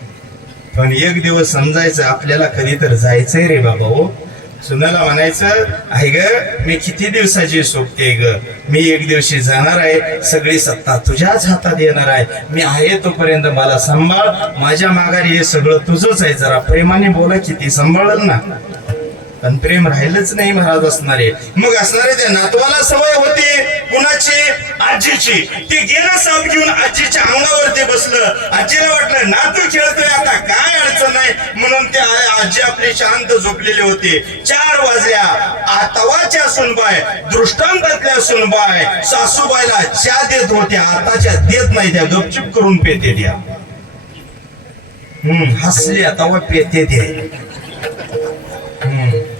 पण एक दिवस समजायचं आपल्याला, कधी तर जायचंय रे बाबा. हो, सुनाला म्हणायचं, आहे ग मी किती दिवसाची सोबते ग, मी एक दिवशी जाणार आहे, सगळी सत्ता तुझ्याच हातात येणार आहे. मी आहे तोपर्यंत मला सांभाळ, माझ्या माघारी हे सगळं तुझंच आहे. जरा प्रेमाने बोला, किती सांभाळल ना. पण प्रेम राहिलंच नाही महाराज असणारे. मग असणारे त्या नातवाला सवय होती कुणाची? आजीची. ते गेलं साप घेऊन आजीच्या अंगावरती बसलं. आजीला वाटलं नातू खेळतोय आता, काय अडचण नाही, म्हणून ते आजी आपली शांत झोपलेली होती. 4 वाजल्या. आतावाच्या सुनबाय, दृष्टांतातल्या सुनबाय सासूबाईला ज्या देत होत्या, आताच्या देत नाही. त्या गपचूप करून पेते द्या. हसल्या तवा पेते द्या.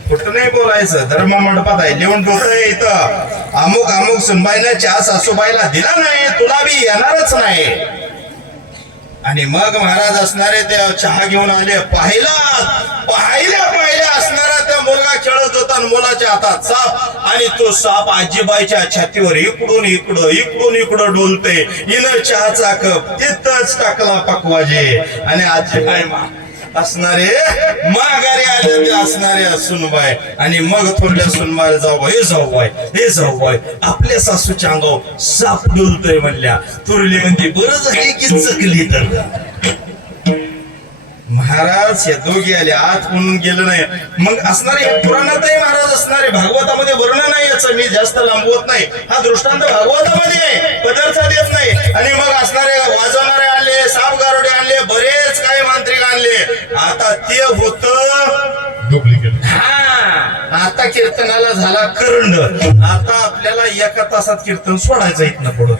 कुठं नाही बोलायचं. धर्म मंडपात आहे, लिहून ठेवतंय इथं, अमुक सुनबाईनं चहा सासूबाईला दिला नाही, तुला बी येणारच नाही. आणि मग महाराज असणारे त्या चहा घेऊन आले. पाहिल्या असणारा त्या मुलगा खेळत होता, मुलाच्या हातात साप. आणि तो साप आजीबाईच्या छातीवर इकडून इकडं डोलते. हिनं चहाचा कप तिथंच टाकला पकवाजे. आणि आजीबाई असणारे माघारी आले ते असणारे सुनबाई. आणि मग थोड्या सुनबाई जाऊ बाय आपल्या सासूच्या अंगावर साप डुलतोय म्हणल्या. थोरली म्हणते बरं झाली की चकली तर. महाराज हे दोघे आले, आत म्हणून गेलं नाही. मग असणारे पुराणातही महाराज असणारे, भागवतामध्ये वर्णन नाही याचं, मी जास्त लांबवत नाही. हा दृष्टांत भागवतामध्ये आहे, पदार्थ देत नाही. आणि मग असणारे वाजवणारे आणले, साप गारोडे आणले, बरेच काही मांत्रिक आणले. आता ते होत डुप्लिकेट. आता कीर्तनाला झाला करंड. आता आपल्याला 1 तासात कीर्तन सोडायचं इथनं पुढं.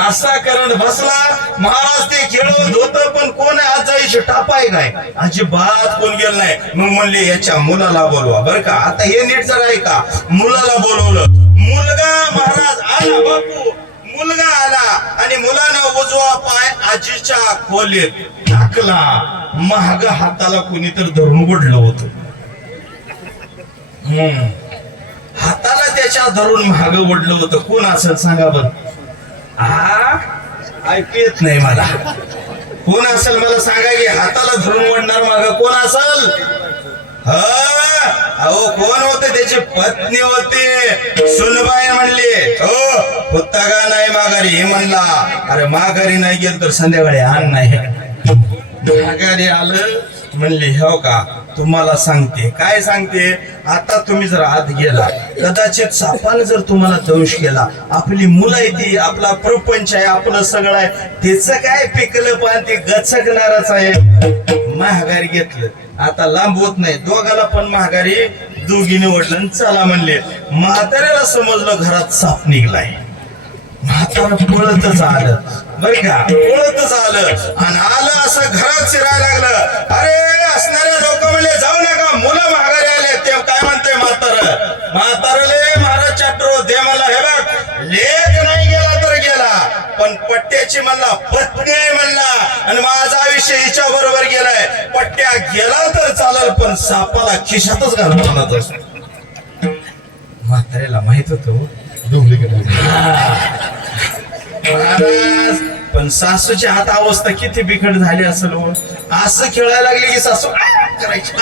असा करंड बसला. महाराज ते खेळत होत, पण कोण आज जायचे टापाय काय, अजिबात कोण गेलं नाही. मग म्हणले याच्या मुलाला बोलवा बरं का. आता हे नीट जर आहे का, मुलाला बोलवलं. मुलगा महाराज आला, बापू मुलगा आला. आणि मुलानं उजवा पाय आजीच्या खोलीत टाकला. महाग हाताला कोणीतर धरून ओढलं होतं. हाताला त्याच्या धरून महाग ओढलं होतं. कोण असेल सांगा बरं. ऐकू येत नाही मला. कोण असेल मला सांगा की हाताला धरून ओढणार माग कोण असेल? अहो कोण होते? त्याची पत्नी होती. सुनबाई म्हणली हो होता का नाही माघारी. हे म्हणला अरे माघारी नाही गेल तर संध्याकाळी आण नाही. माघारी आलं म्हणली हो का तुम्हाला सांगते. काय सांगते? आता तुम्ही जर आत गेला, कदाचित सापानं जर तुम्हाला दंश केला, आपली मुलं आहे ती, आपला प्रपंच आहे, आपलं सगळं आहे, त्याचं काय पिकलं पण ते गचकणारच आहे. महागारी घेतलं, आता लांब होत नाही, दोघाला पण महागारी दोघीने ओढलं आणि चला म्हणले. म्हाताऱ्याला समजलं घरात साप निघलाय. म्हातारा पळतच आलं, बर का, पळतच आलं आणि आलं असं घरात शिरायला लागलं. अरे असणारे लोक म्हणले जाऊ नका, मुलं माघारी आले. ते काय म्हणते म्हातारले महाराज चाटरो दे मला. हे बघ, लेख नाही गेला तर गेला, पण पट्ट्याची म्हणला पत्नी आहे म्हणला, आणि माझं आयुष्य हिच्या बरोबर गेलाय. पट्ट्या गेला तर चालेल, पण सापाला खिशातच घालून आणत असतो. म्हाताऱ्याला माहित होतं महाराज, पण सासूची आता अवस्था किती बिकट झाली असेल हो. असं खेळायला लागली की सासू करायची.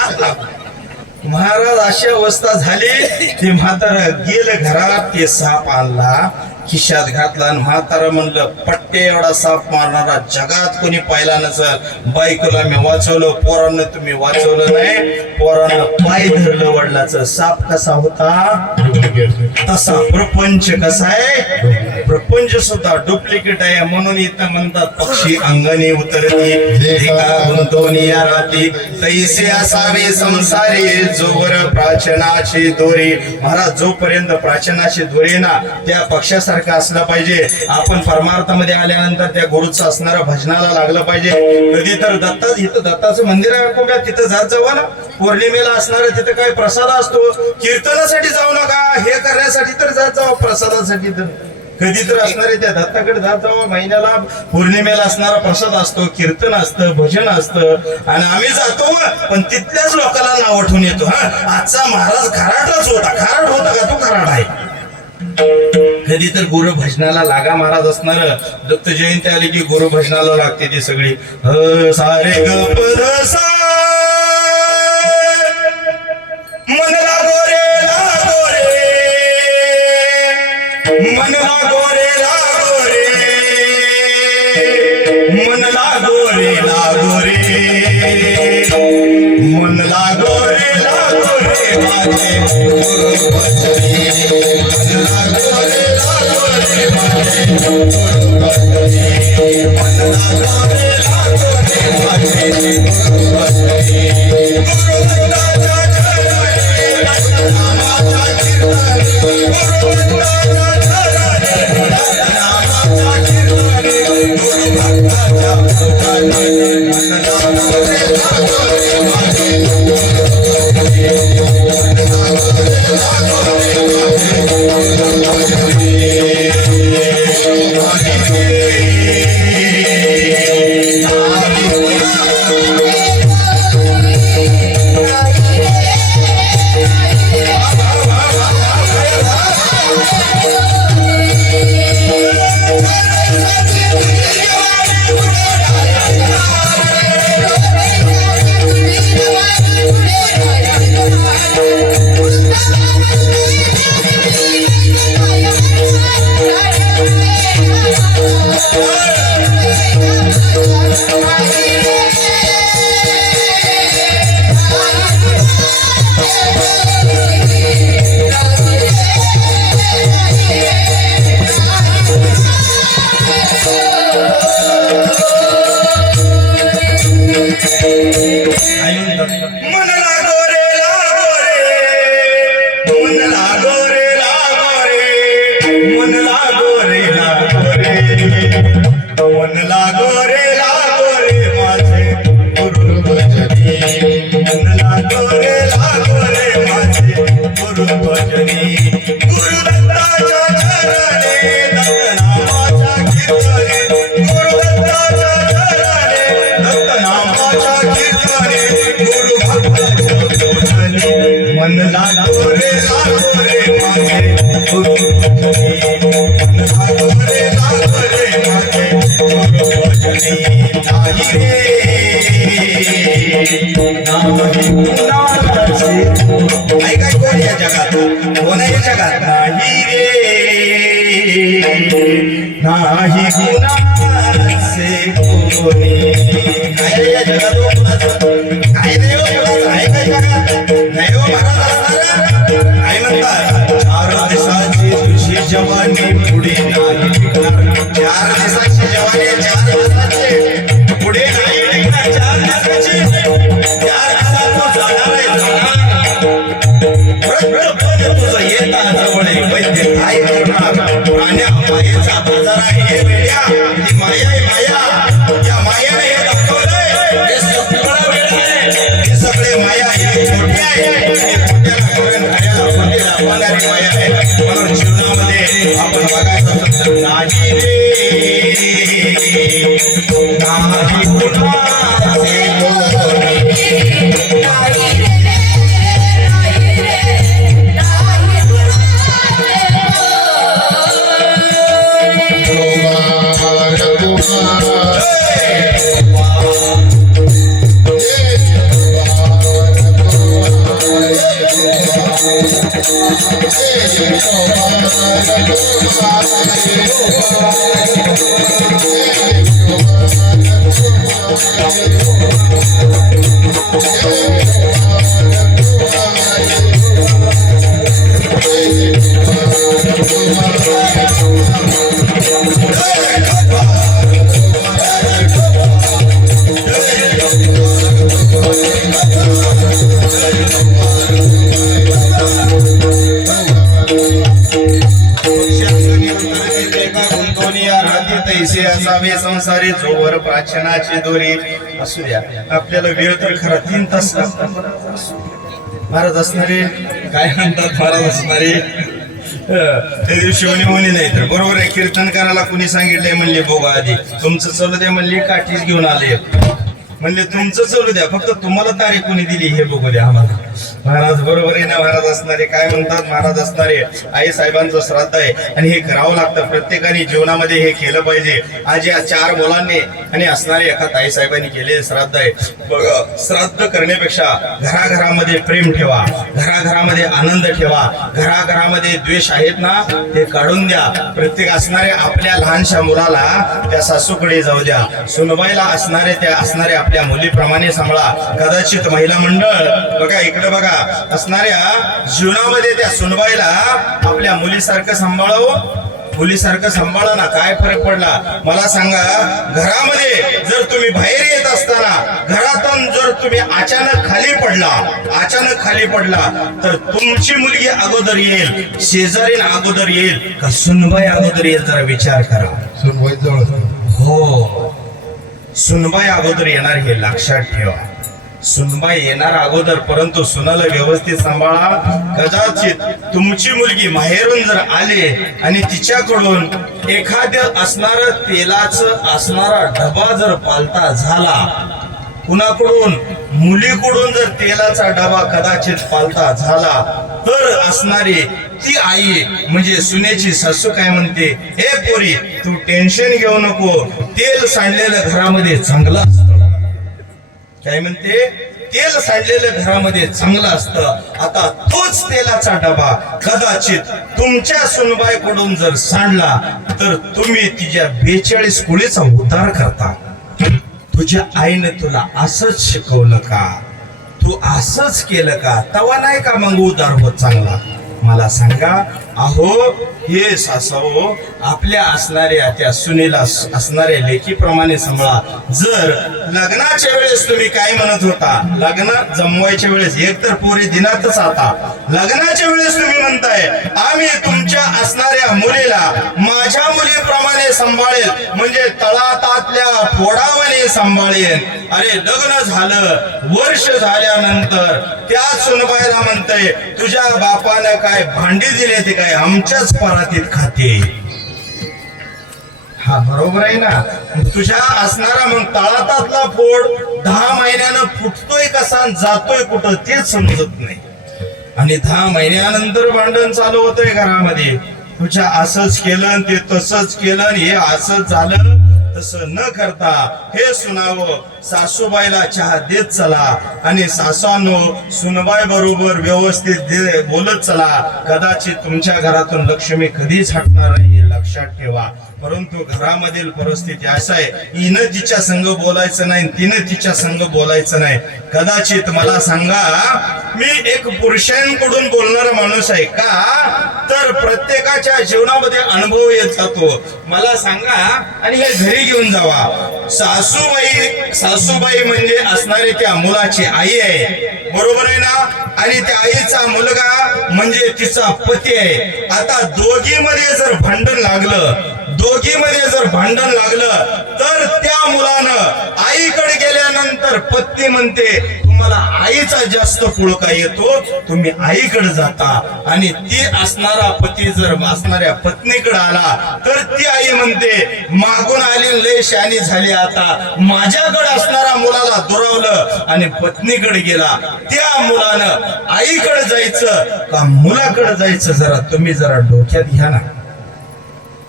महाराज अशी अवस्था झाली, ते म्हातारा गेलं घरात, ते साप आणला, खिशात घातला आणि म्हातारा म्हणलं पट्टे एवढा साप मारणारा जगात कोणी पाहिला नसेल. बायकोला मी वाचवलं, पोरांना तुम्ही वाचवलं नाही. पोरांना पाय धरलं वडिलाचं. साप कसा होता तसा प्रपंच कसा आहे, प्रपंच सुद्धा डुप्लिकेट आहे. म्हणून इथं म्हणतात पक्षी अंगणी उतरती गुंतवणी या राती, तैसे असावे संसारी जोवर प्राचनाची दोरी. महाराज, जोपर्यंत प्राचनाची दोरी ना, त्या पक्षासारखं असलं पाहिजे. आपण परमार्थामध्ये आल्यानंतर त्या गुरुचं असणारा भजनाला लागलं पाहिजे. कधी तर इथं दत्ताचं मंदिर आहे कुंभ्या, तिथं जात जावं ना. पौर्णिमेला असणारं तिथं काही प्रसाद असतो. कीर्तनासाठी जाऊ नका, हे करण्यासाठी तर जात जावं, प्रसादासाठी तर कधी तर असणारे त्या दत्ताकडे जात जावं. महिन्याला पौर्णिमेला असणारा प्रसाद असतो, कीर्तन असतं, भजन असतं, आणि आम्ही जातो पण तिथल्याच लोकांना नाव आठवून येतो. आजचा महाराज खराटच होता. खराट होता का? तो खराट आहे. कधी तर गुरु भजनाला लागा. महाराज असणार दत्त जयंती आली की गुरु भजनाला लागते ती सगळी. सारे ग पद सा, मन लागो रे लागो रे, मन लागो रे लागो रे, मन लागो रे लागो रे, मन लागो रे लागो रे माझे गुरु भजनी. मन लागो रे लागो रे माझे गुरु भजनी. मन लागो रे लागो रे माझे गुरु भजनी. गुरु दत्ताच्या चरणी नामाचा कीर्तन, गुरु दत्ताच्या चरणी नामाचा कीर्तन, गुरु भक्ताच्या सुखाने. मन लागो रे लागो रे माझे गुरु भजनी. मन लागो रे लागो रे माझे गुरु भजनी. मन लागो रे माझे गुरु भजनी. मन लागो रे माझे गुरु भजनी. नाही कुणाचे ऐका कोण या जगात, कोणाही जगात नाही रे, नाही कुणाचे कोणी. काय या जगात कोणाचं काय नाही, कोणाचं आहे काय? काय म्हणतात 4 दिवसाची तुझी जवानी पुढे नाही टिकणार. 4 दिवसाची जवानी 4 दिवसाची पुढे नाही टिकणार. 4 दिवसाची 4 दिवसात तू जाणार आहे तुझं येता जवळ वैद्य काय करणार. प्राण्या मायेचा बाजार आहे हे वेड्या. ती माया आहे माया. या मायाने हे दाखवलंय हे सगळं वेळ आहे. हे सगळे माया आहे खोटे आहे. हे खोट्याला करून खऱ्याला खोटे दाखवणारी माया आहे. म्हणून जीवनामध्ये आपण बघायचं फक्त नाही रे नाही कुणाचे तैसे असावे संसारी जोवर प्राचनाची दोरी. असू द्या आपल्याला वेळ तर खरा 3 तास लागतात. महाराज असणारे काय म्हणतात महाराज असणारे त्या दिवशी म्हणे नाही तर बरोबर आहे. कीर्तनकाराला कुणी सांगितलंय म्हणले बोगा आधी तुमचं चालू द्या म्हणले काठीच घेऊन आले म्हणले तुमचं चालू द्या फक्त तुम्हाला तारीख कोणी दिली हे बघू द्या आम्हाला. महाराज बरोबर आहे ना. महाराज असणारे काय म्हणतात. महाराज असणारे आई साहेबांचं श्राद्ध आहे आणि हे करावं लागतं. प्रत्येकाने जीवनामध्ये हे केलं पाहिजे. आज या 4 मुलांनी आणि असणारे एका ताई साहेबांनी केले श्राद्ध आहे. श्राद्ध करण्यापेक्षा घराघरामध्ये प्रेम ठेवा. घराघरामध्ये आनंद ठेवा. घराघरामध्ये द्वेष आहेत ना ते काढून द्या. प्रत्येक असणारे आपल्या लहानशा मुलाला त्या सासूकडे जाऊ द्या. सुनबाईला असणारे त्या असणारे आपल्या मुलीप्रमाणे सांभाळा. कदाचित महिला मंडळ बघा इकडे बघा असणाऱ्या जीवनामध्ये त्या सुनबाईला आपल्या मुलीसारखं सांभाळावं. मुलीसारखं सांभाळा ना. काय फरक पडला मला सांगा. घरामध्ये जर तुम्ही बाहेर येत असताना घरातून जर तुम्ही अचानक खाली पडला तर तुमची मुलगी अगोदर येईल शेजारीन अगोदर येईल का सुनबाई अगोदर येईल जरा विचार करा. सुनबाई जवळ हो सुनबाई अगोदर येणार हे लक्षात ठेवा. सुनबाई येणार अगोदर परंतु सुनाला व्यवस्थित सांभाळा. कदाचित तुमची मुलगी माहेरून जर आले आणि तिच्याकडून एखाद्या असणार तेलाचं असणारा डबा जर पालता झाला कुणाकडून मुलीकडून जर तेलाचा डबा कदाचित पालता झाला तर असणारी ती आई म्हणजे सुनेची सासू काय म्हणते हे पोरी तू टेन्शन घेऊ नको. तेल सांडलेलं घरामध्ये चांगलं असतं. काय म्हणते तेल सांडलेलं घरामध्ये चांगलं असतं. आता तोच तेलाचा डबा कदाचित तुमच्या सुनबाईकडून जर सांडला तर तुम्ही तिच्या 42 कुळीचा उद्धार करता. तुझ्या आईने तुला असंच शिकवलं का. तू असंच केलं का तवा नाही का मग उद्धार होत चांगला. मला सांगा अहो हे सासू आपल्या असणाऱ्या त्या सुनेला असणाऱ्या लेकीप्रमाणे सांभाळा. जर लग्नाच्या वेळेस तुम्ही काय म्हणत होता लग्न जमवायच्या वेळेस एक तर पोरी दिनातच आता लग्नाच्या वेळेस तुम्ही म्हणताय आम्ही तुमच्या असणाऱ्या मुलीला माझ्या मुलीप्रमाणे सांभाळेल म्हणजे तळातातल्या फोडावाने सांभाळेल. अरे लग्न झालं वर्ष झाल्यानंतर त्या सुनबाईला म्हणतंय तुझ्या बापानं काय भांडी दिले ते काय आमच्याच परातीत खाते. हा बरोबर आहे ना. तुझ्या असणारा मग तळातातला फोड 10 महिन्यानं फुटतोय कसा जातोय कुठं तेच समजत नाही. आणि 10 महिन्यानंतर भांडण चालू होतंय घरामध्ये. तुझ्या असंच केलं ते तसंच केलं हे असंच झालं तसं न करता हे सुनावं सासूबाईला चहा देत चला आणि सासांनो सुनबाई बरोबर व्यवस्थित बोलत चला. कदाचित तुमच्या घरातून लक्ष्मी कधीच हटणार नाही हे लक्षात ठेवा. परंतु घरामधील परिस्थिती असा आहे, हिनं तिच्या संग बोलायचं नाही, तिनं तिच्या संग बोलायचं नाही. कदाचित मला सांगा, मी एक पुरुषांकडून बोलणारा माणूस आहे का, तर प्रत्येकाच्या जीवनामध्ये अनुभव येत जातो. मला सांगा आणि हे घरी घेऊन जावा. सासूबाई म्हणजे असणारी त्या मुलाची आई आहे, बरोबर आहे ना. आणि त्या आईचा मुलगा म्हणजे तिचा पती आहे. आता दोघीमध्ये जर भांडण लागलं तर त्या मुलानं आईकडे गेल्यानंतर पत्नी म्हणते तुम्हाला आईचा जास्त पुळका येतो, तुम्ही आईकडे जाता. आणि ती असणारा पती जर असणाऱ्या पत्नीकडे आला तर ती आई म्हणते मागून आली लय शानी झाली, आता माझ्याकडे असणारा मुलाला दुरावलं आणि पत्नीकडे गेला. त्या मुलानं आईकडे जायचं का मुलाकडे जायचं, जरा डोक्यात घ्या ना.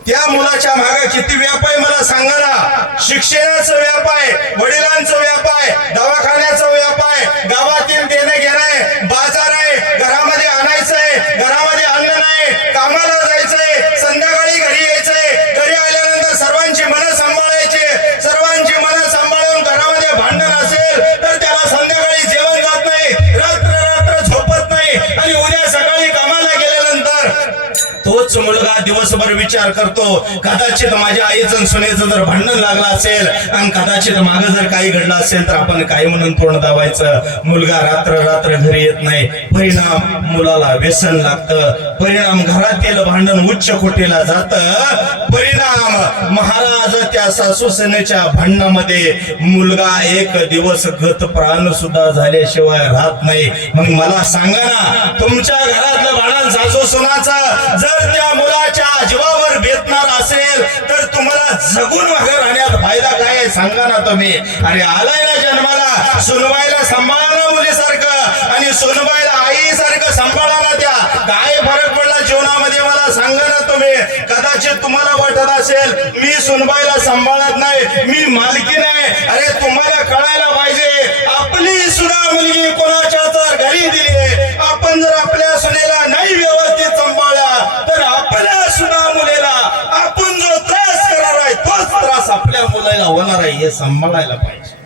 त्या मुलाच्या मागे किती व्याप आहे मला सांगा ना. शिक्षणाचा व्याप आहे, वडिलांचा व्याप आहे, दवाखान्याचा व्याप आहे, गावातील देणं घेणं आहे, बाजार आहे, घरामध्ये आणायचं आहे, घरामध्ये अन्न नाही, कामाला जायचंय, संध्याकाळी घरी यायचंय, घरी आल्यानंतर सर्वांची मनं सांभाळायची. सर्वांची मनं सांभाळून घरामध्ये भांडण असेल तर त्याला संध्याकाळी जेवण जात नाही, रात्र झोपत नाही. आणि उद्या सकाळी कामाला गेल्यानंतर तोच मुलगा दिवसभर विचार करतो, कदाचित माझ्या आईचं सुनेचं जर भांडण लागलं असेल आणि कदाचित मागं जर काही घडलं असेल तर आपण काय म्हणून तोंड दाबायचं. मुलगा रात्र घरी येत नाही. परिणाम मुलाला व्यसन लागतं. परिणाम घरातील भांडण उच्च कोटीला जातं. परिणाम महाराज त्या सासू सुनेच्या भांडणामध्ये मुलगा एक दिवस गत प्राण सुद्धा झाल्याशिवाय राहत नाही. मग मला सांगा ना, तुमच्या घरातलं भांडण सासू सुनाचं जर त्या मुलाच्या जीवावर बेतणार असेल तर तुम्हाला जगून मागे राहण्यात फायदा काय आहे सांगा ना तुम्ही. अरे आलाय ना जन्माला, सुनबाईला सांभाळा ना मुलीसारखं आणि सुनबाईला आईसारखं सांभाळा ना. त्या काय फरक पडला जीवनामध्ये मला सांगा ना तुम्ही. कदाचित तुम्हाला वाटत असेल मी सुनबाईला सांभाळत नाही, मी मालकी नाही. अरे तुम्हाला कळायला पाहिजे, आपली सुना मुलगी कोणाच्या तर घरी दिली आहे. आपण जर आपल्या सुनेला नाही व्यवस्थित सांभाळला तर आपल्या सुना मुलीला आपण जो त्रास करणार आहे तोच त्रास आपल्या मुलाला होणार आहे, हे सांभाळायला पाहिजे.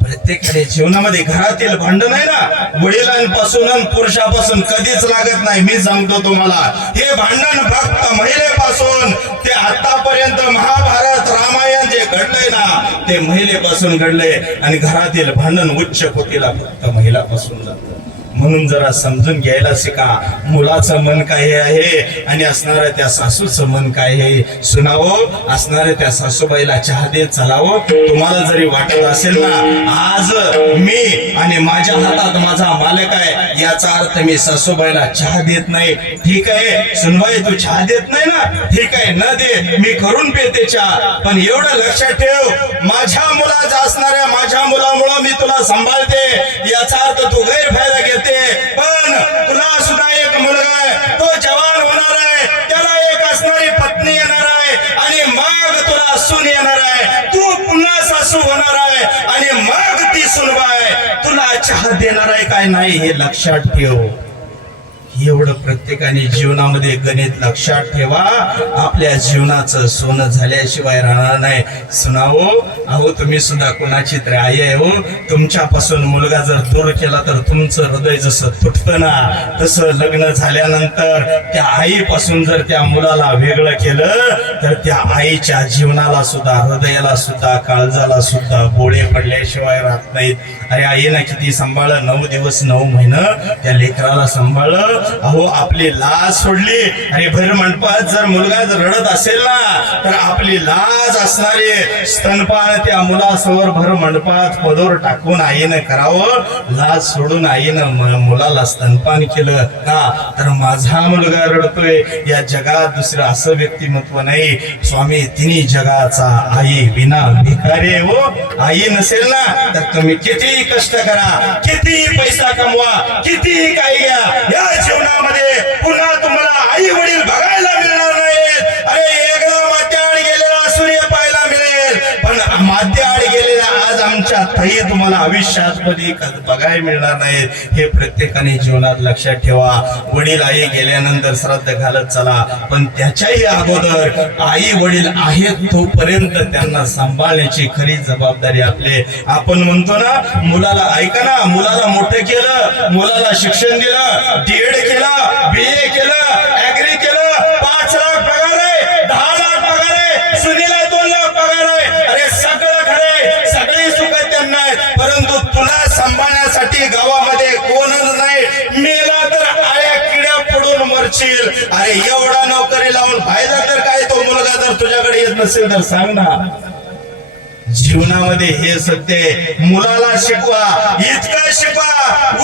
प्रत्येकाने जीवनामध्ये घरातील भांडण आहे ना, वडिलांपासून आणि पुरुषापासून कधीच लागत नाही. मी सांगतो तुम्हाला, हे भांडण फक्त महिलेपासून ते आतापर्यंत महाभारत रामायण जे घडलंय ना ते महिलेपासून घडलंय. आणि घरातील भांडण उच्च कोटीला फक्त महिलापासून जातं. म्हणून जरा समजून घ्यायला शिका, मुलाचं मन काय आहे आणि असणाऱ्या त्या सासूचं मन काय आहे. सुनावं, असणाऱ्या त्या सासूबाईला चहा देत चालावं. तुम्हाला जरी वाटत असेल ना आज मी आणि माझ्या हातात माझा मालक आहे, याचा अर्थ मी सासूबाईला चहा देत नाही. ठीक आहे सुनबाई, तू चहा देत नाही ना, ठीक आहे न दे, मी करून पिते चहा. पण एवढं लक्षात ठेव, माझ्या मुलाचा असणाऱ्या माझ्या मुलामुळं मी तुला सांभाळते, याचा अर्थ तू गैरफायदा घेते. पण तुला सुद्धा एक मुलगा आहे, तो जवान होणार आहे, त्याला एक असणारी पत्नी येणार आहे आणि मग तुला सून येणार आहे. तू पुन्हा सासू होणार आहे आणि मग ती सुनबाई तुला चहा देणार आहे काय नाही हे लक्षात ठेव. एवढं प्रत्येकाने जीवनामध्ये गणित लक्षात ठेवा. आपल्या जीवनाचं सोनं झाल्याशिवाय राहणार नाही. सुनावो, अहो तुम्ही सुद्धा कोणाची तरी आई आहे हो. तुमच्यापासून मुलगा जर दूर केला तर तुमचं हृदय जसं तुटतं ना, तसं लग्न झाल्यानंतर त्या आईपासून जर त्या मुलाला वेगळं केलं तर त्या आईच्या जीवनाला सुद्धा, हृदयाला सुद्धा, काळजाला सुद्धा बोळे पडल्याशिवाय राहत नाहीत. अरे आईनं किती सांभाळलं, 9 दिवस 9 महिनं त्या लेकराला सांभाळलं. अहो आपली लाज सोडली. अरे भर मंडपात जर मुलगा जर रडत असेल ना तर आपली लाज असणारे स्तनपान त्या मुलासमोर भर मंडपात पदर टाकून आईनं करावं. लाज सोडून आईनं मुलाला स्तनपान केलं का, तर माझा मुलगा रडतोय, या जगात दुसरं असं व्यक्तिमत्व नाही. स्वामी तिन्ही जगाचा आई विना भिकारी हो. आई नसेल ना तर तुम्ही किती कष्ट करा, किती पैसा कमवा, किती काय घ्या, या जीवनामध्ये पुन्हा तुम्हाला आई वडील बघायला मिळणार नाहीत. अरे एकदा माथ्यावर गेलेला सूर्य पाहायला मिळेल, ताई तुम्हाला आयुष्यात कधी बघायला मिळणार नाहीत हे प्रत्येकाने जीवनात लक्षात ठेवा. वडील आई गेल्यानंतर श्राद्ध घालत चला, पण त्याच्याही अगोदर आई वडील आहेत तोपर्यंत त्यांना सांभाळण्याची खरी जबाबदारी आपले. आपण म्हणतो ना, मुलाला ऐका ना, मुलाला मोठं केलं, मुलाला शिक्षण दिलं, डीएड केलं, बीए केलं, ऍग्री केलं, 5 लाख पगार आहे, 10 लाख पगार आहे, सुनीला 2 लाख पगार आहे. अरे सगळं खरे, सगळी सुख त्यांना आहेत, परंतु तुला सांभाळण्यासाठी गावामध्ये कोणच नाही. मेला तर आळ्या किड्या पडून मरशील. अरे एवढा नोकरी लावून फायदा तर काय, तो मुलगा जर तुझ्याकडे येत नसेल तर सांग ना. जीवनामध्ये हे सत्य आहे. मुलाला शिकवा, इतकं शिकवा,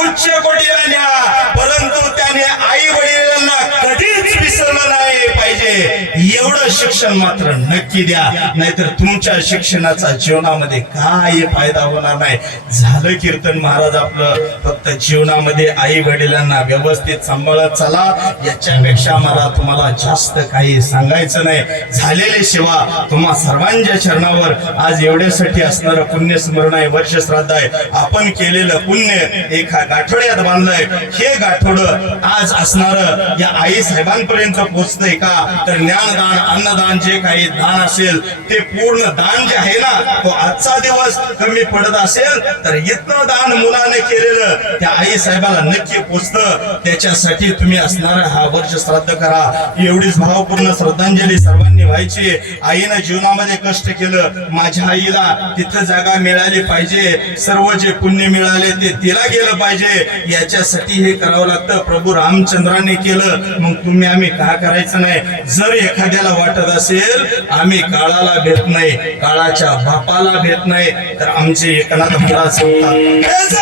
उच्च कोटीला न्या, परंतु त्याने आई वडिलांना कधीच विसरलं नाही पाहिजे. एवढं शिक्षण मात्र नक्की द्या, नाहीतर तुमच्या शिक्षणाचा जीवनामध्ये काही फायदा होणार नाही. झालं कीर्तन महाराज आपलं, फक्त जीवनामध्ये आई वडिलांना व्यवस्थित सांभाळत चला. याच्यापेक्षा मला तुम्हाला जास्त काही सांगायचं नाही. झालेले सेवा तुम्हा सर्वांच्या चरणावर आज एवढ्यासाठी असणारं पुण्य स्मरण आहे, वर्ष श्राद्ध आहे. आपण केलेलं पुण्य एका गाठोड्यात बांधलंय. हे गाठोडं आज असणारं या आई साहेबांपर्यंत पोहोचतंय का, तर ज्ञानदान, अन्नदान, जे काही दान असेल ते पूर्ण दान जे आहे ना, तो आजचा दिवस कमी पडत असेल तर इतकं दान मुलाने केलेलं त्या आई साहेबाला नक्की पोचतं. त्याच्यासाठी तुम्ही असणारं हा वर्ष श्राद्ध करा. एवढीच भावपूर्ण श्रद्धांजली सर्वांनी व्हायची. आईनं जीवनामध्ये कष्ट केलं, माझ्या आईला तिथं जागा मिळाली पाहिजे, सर्व जे पुण्य मिळाले ते तिला गेलं पाहिजे, याच्यासाठी हे करावं लागतं. प्रभू रामचंद्राने केलं, मग तुम्ही आम्ही का करायचं नाही. जर एखाद्याला वाटत असेल आम्ही काळाला भेट नाही, काळाच्या बापाला भेट नाही, तर आमचे एकनाथ महाराज सांगतात,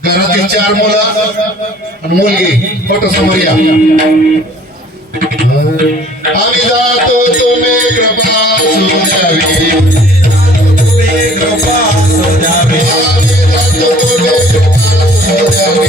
घरातील 4 मुलं आणि मुलगी फोटो समोर या. आम्ही जातो तुम्ही कृपा असू द्यावी, कृपा असू द्यावी, आम्ही जातो तुम्ही कृपा असू द्यावी.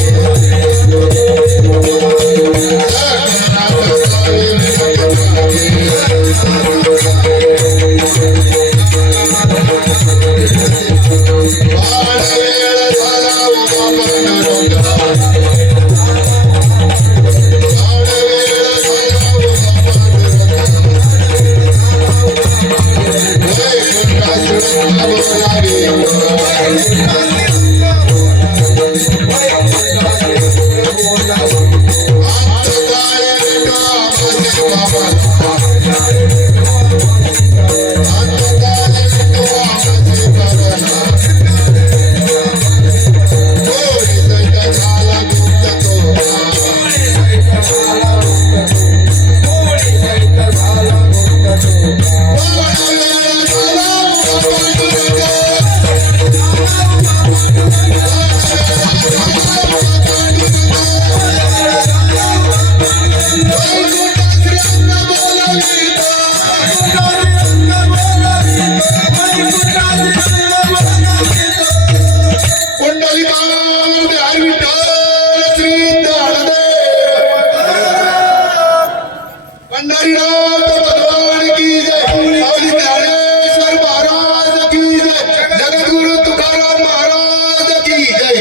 पंढरीनाथ भगवान की जय स्वामी ज्ञानेश्वर महाराज की जय जगद्गुरु तुकाराम महाराज की जय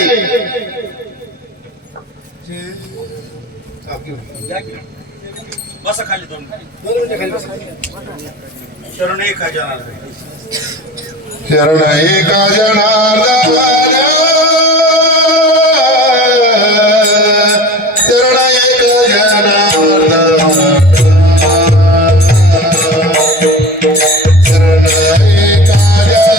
बसा खाली दोन शरण एक हजार शरण एका जनार्दन शरण एक जनार्दन शरण एका जनार्दन शरण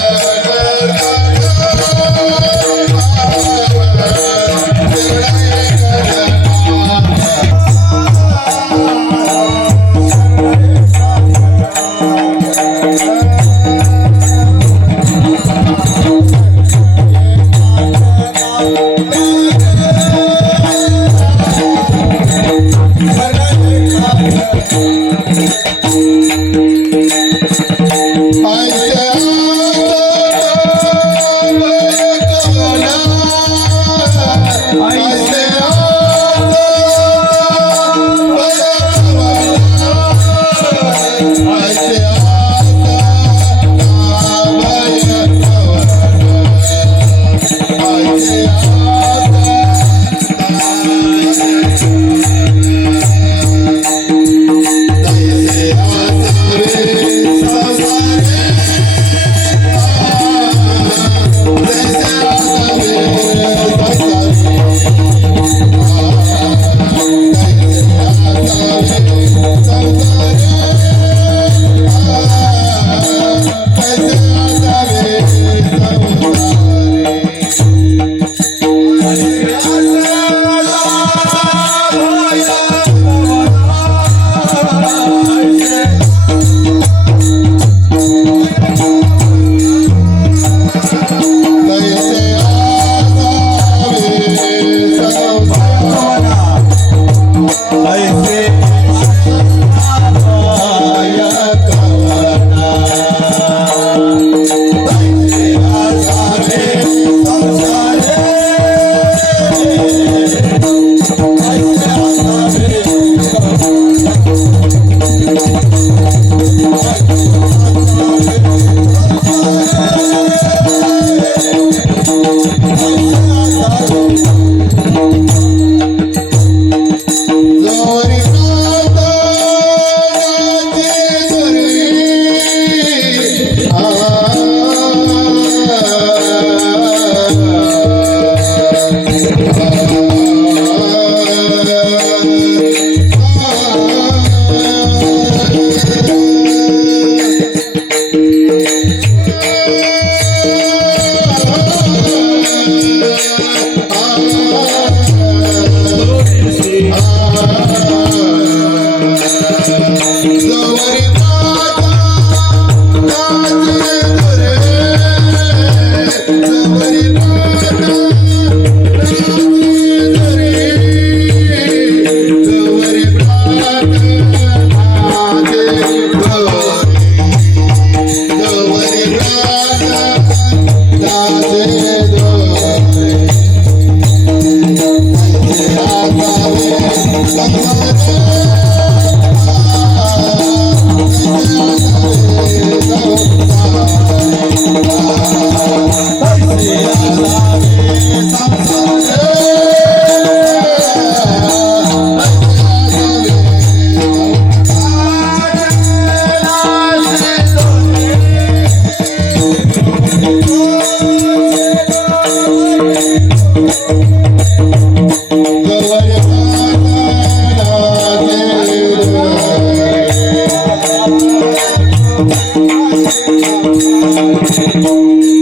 Thank you.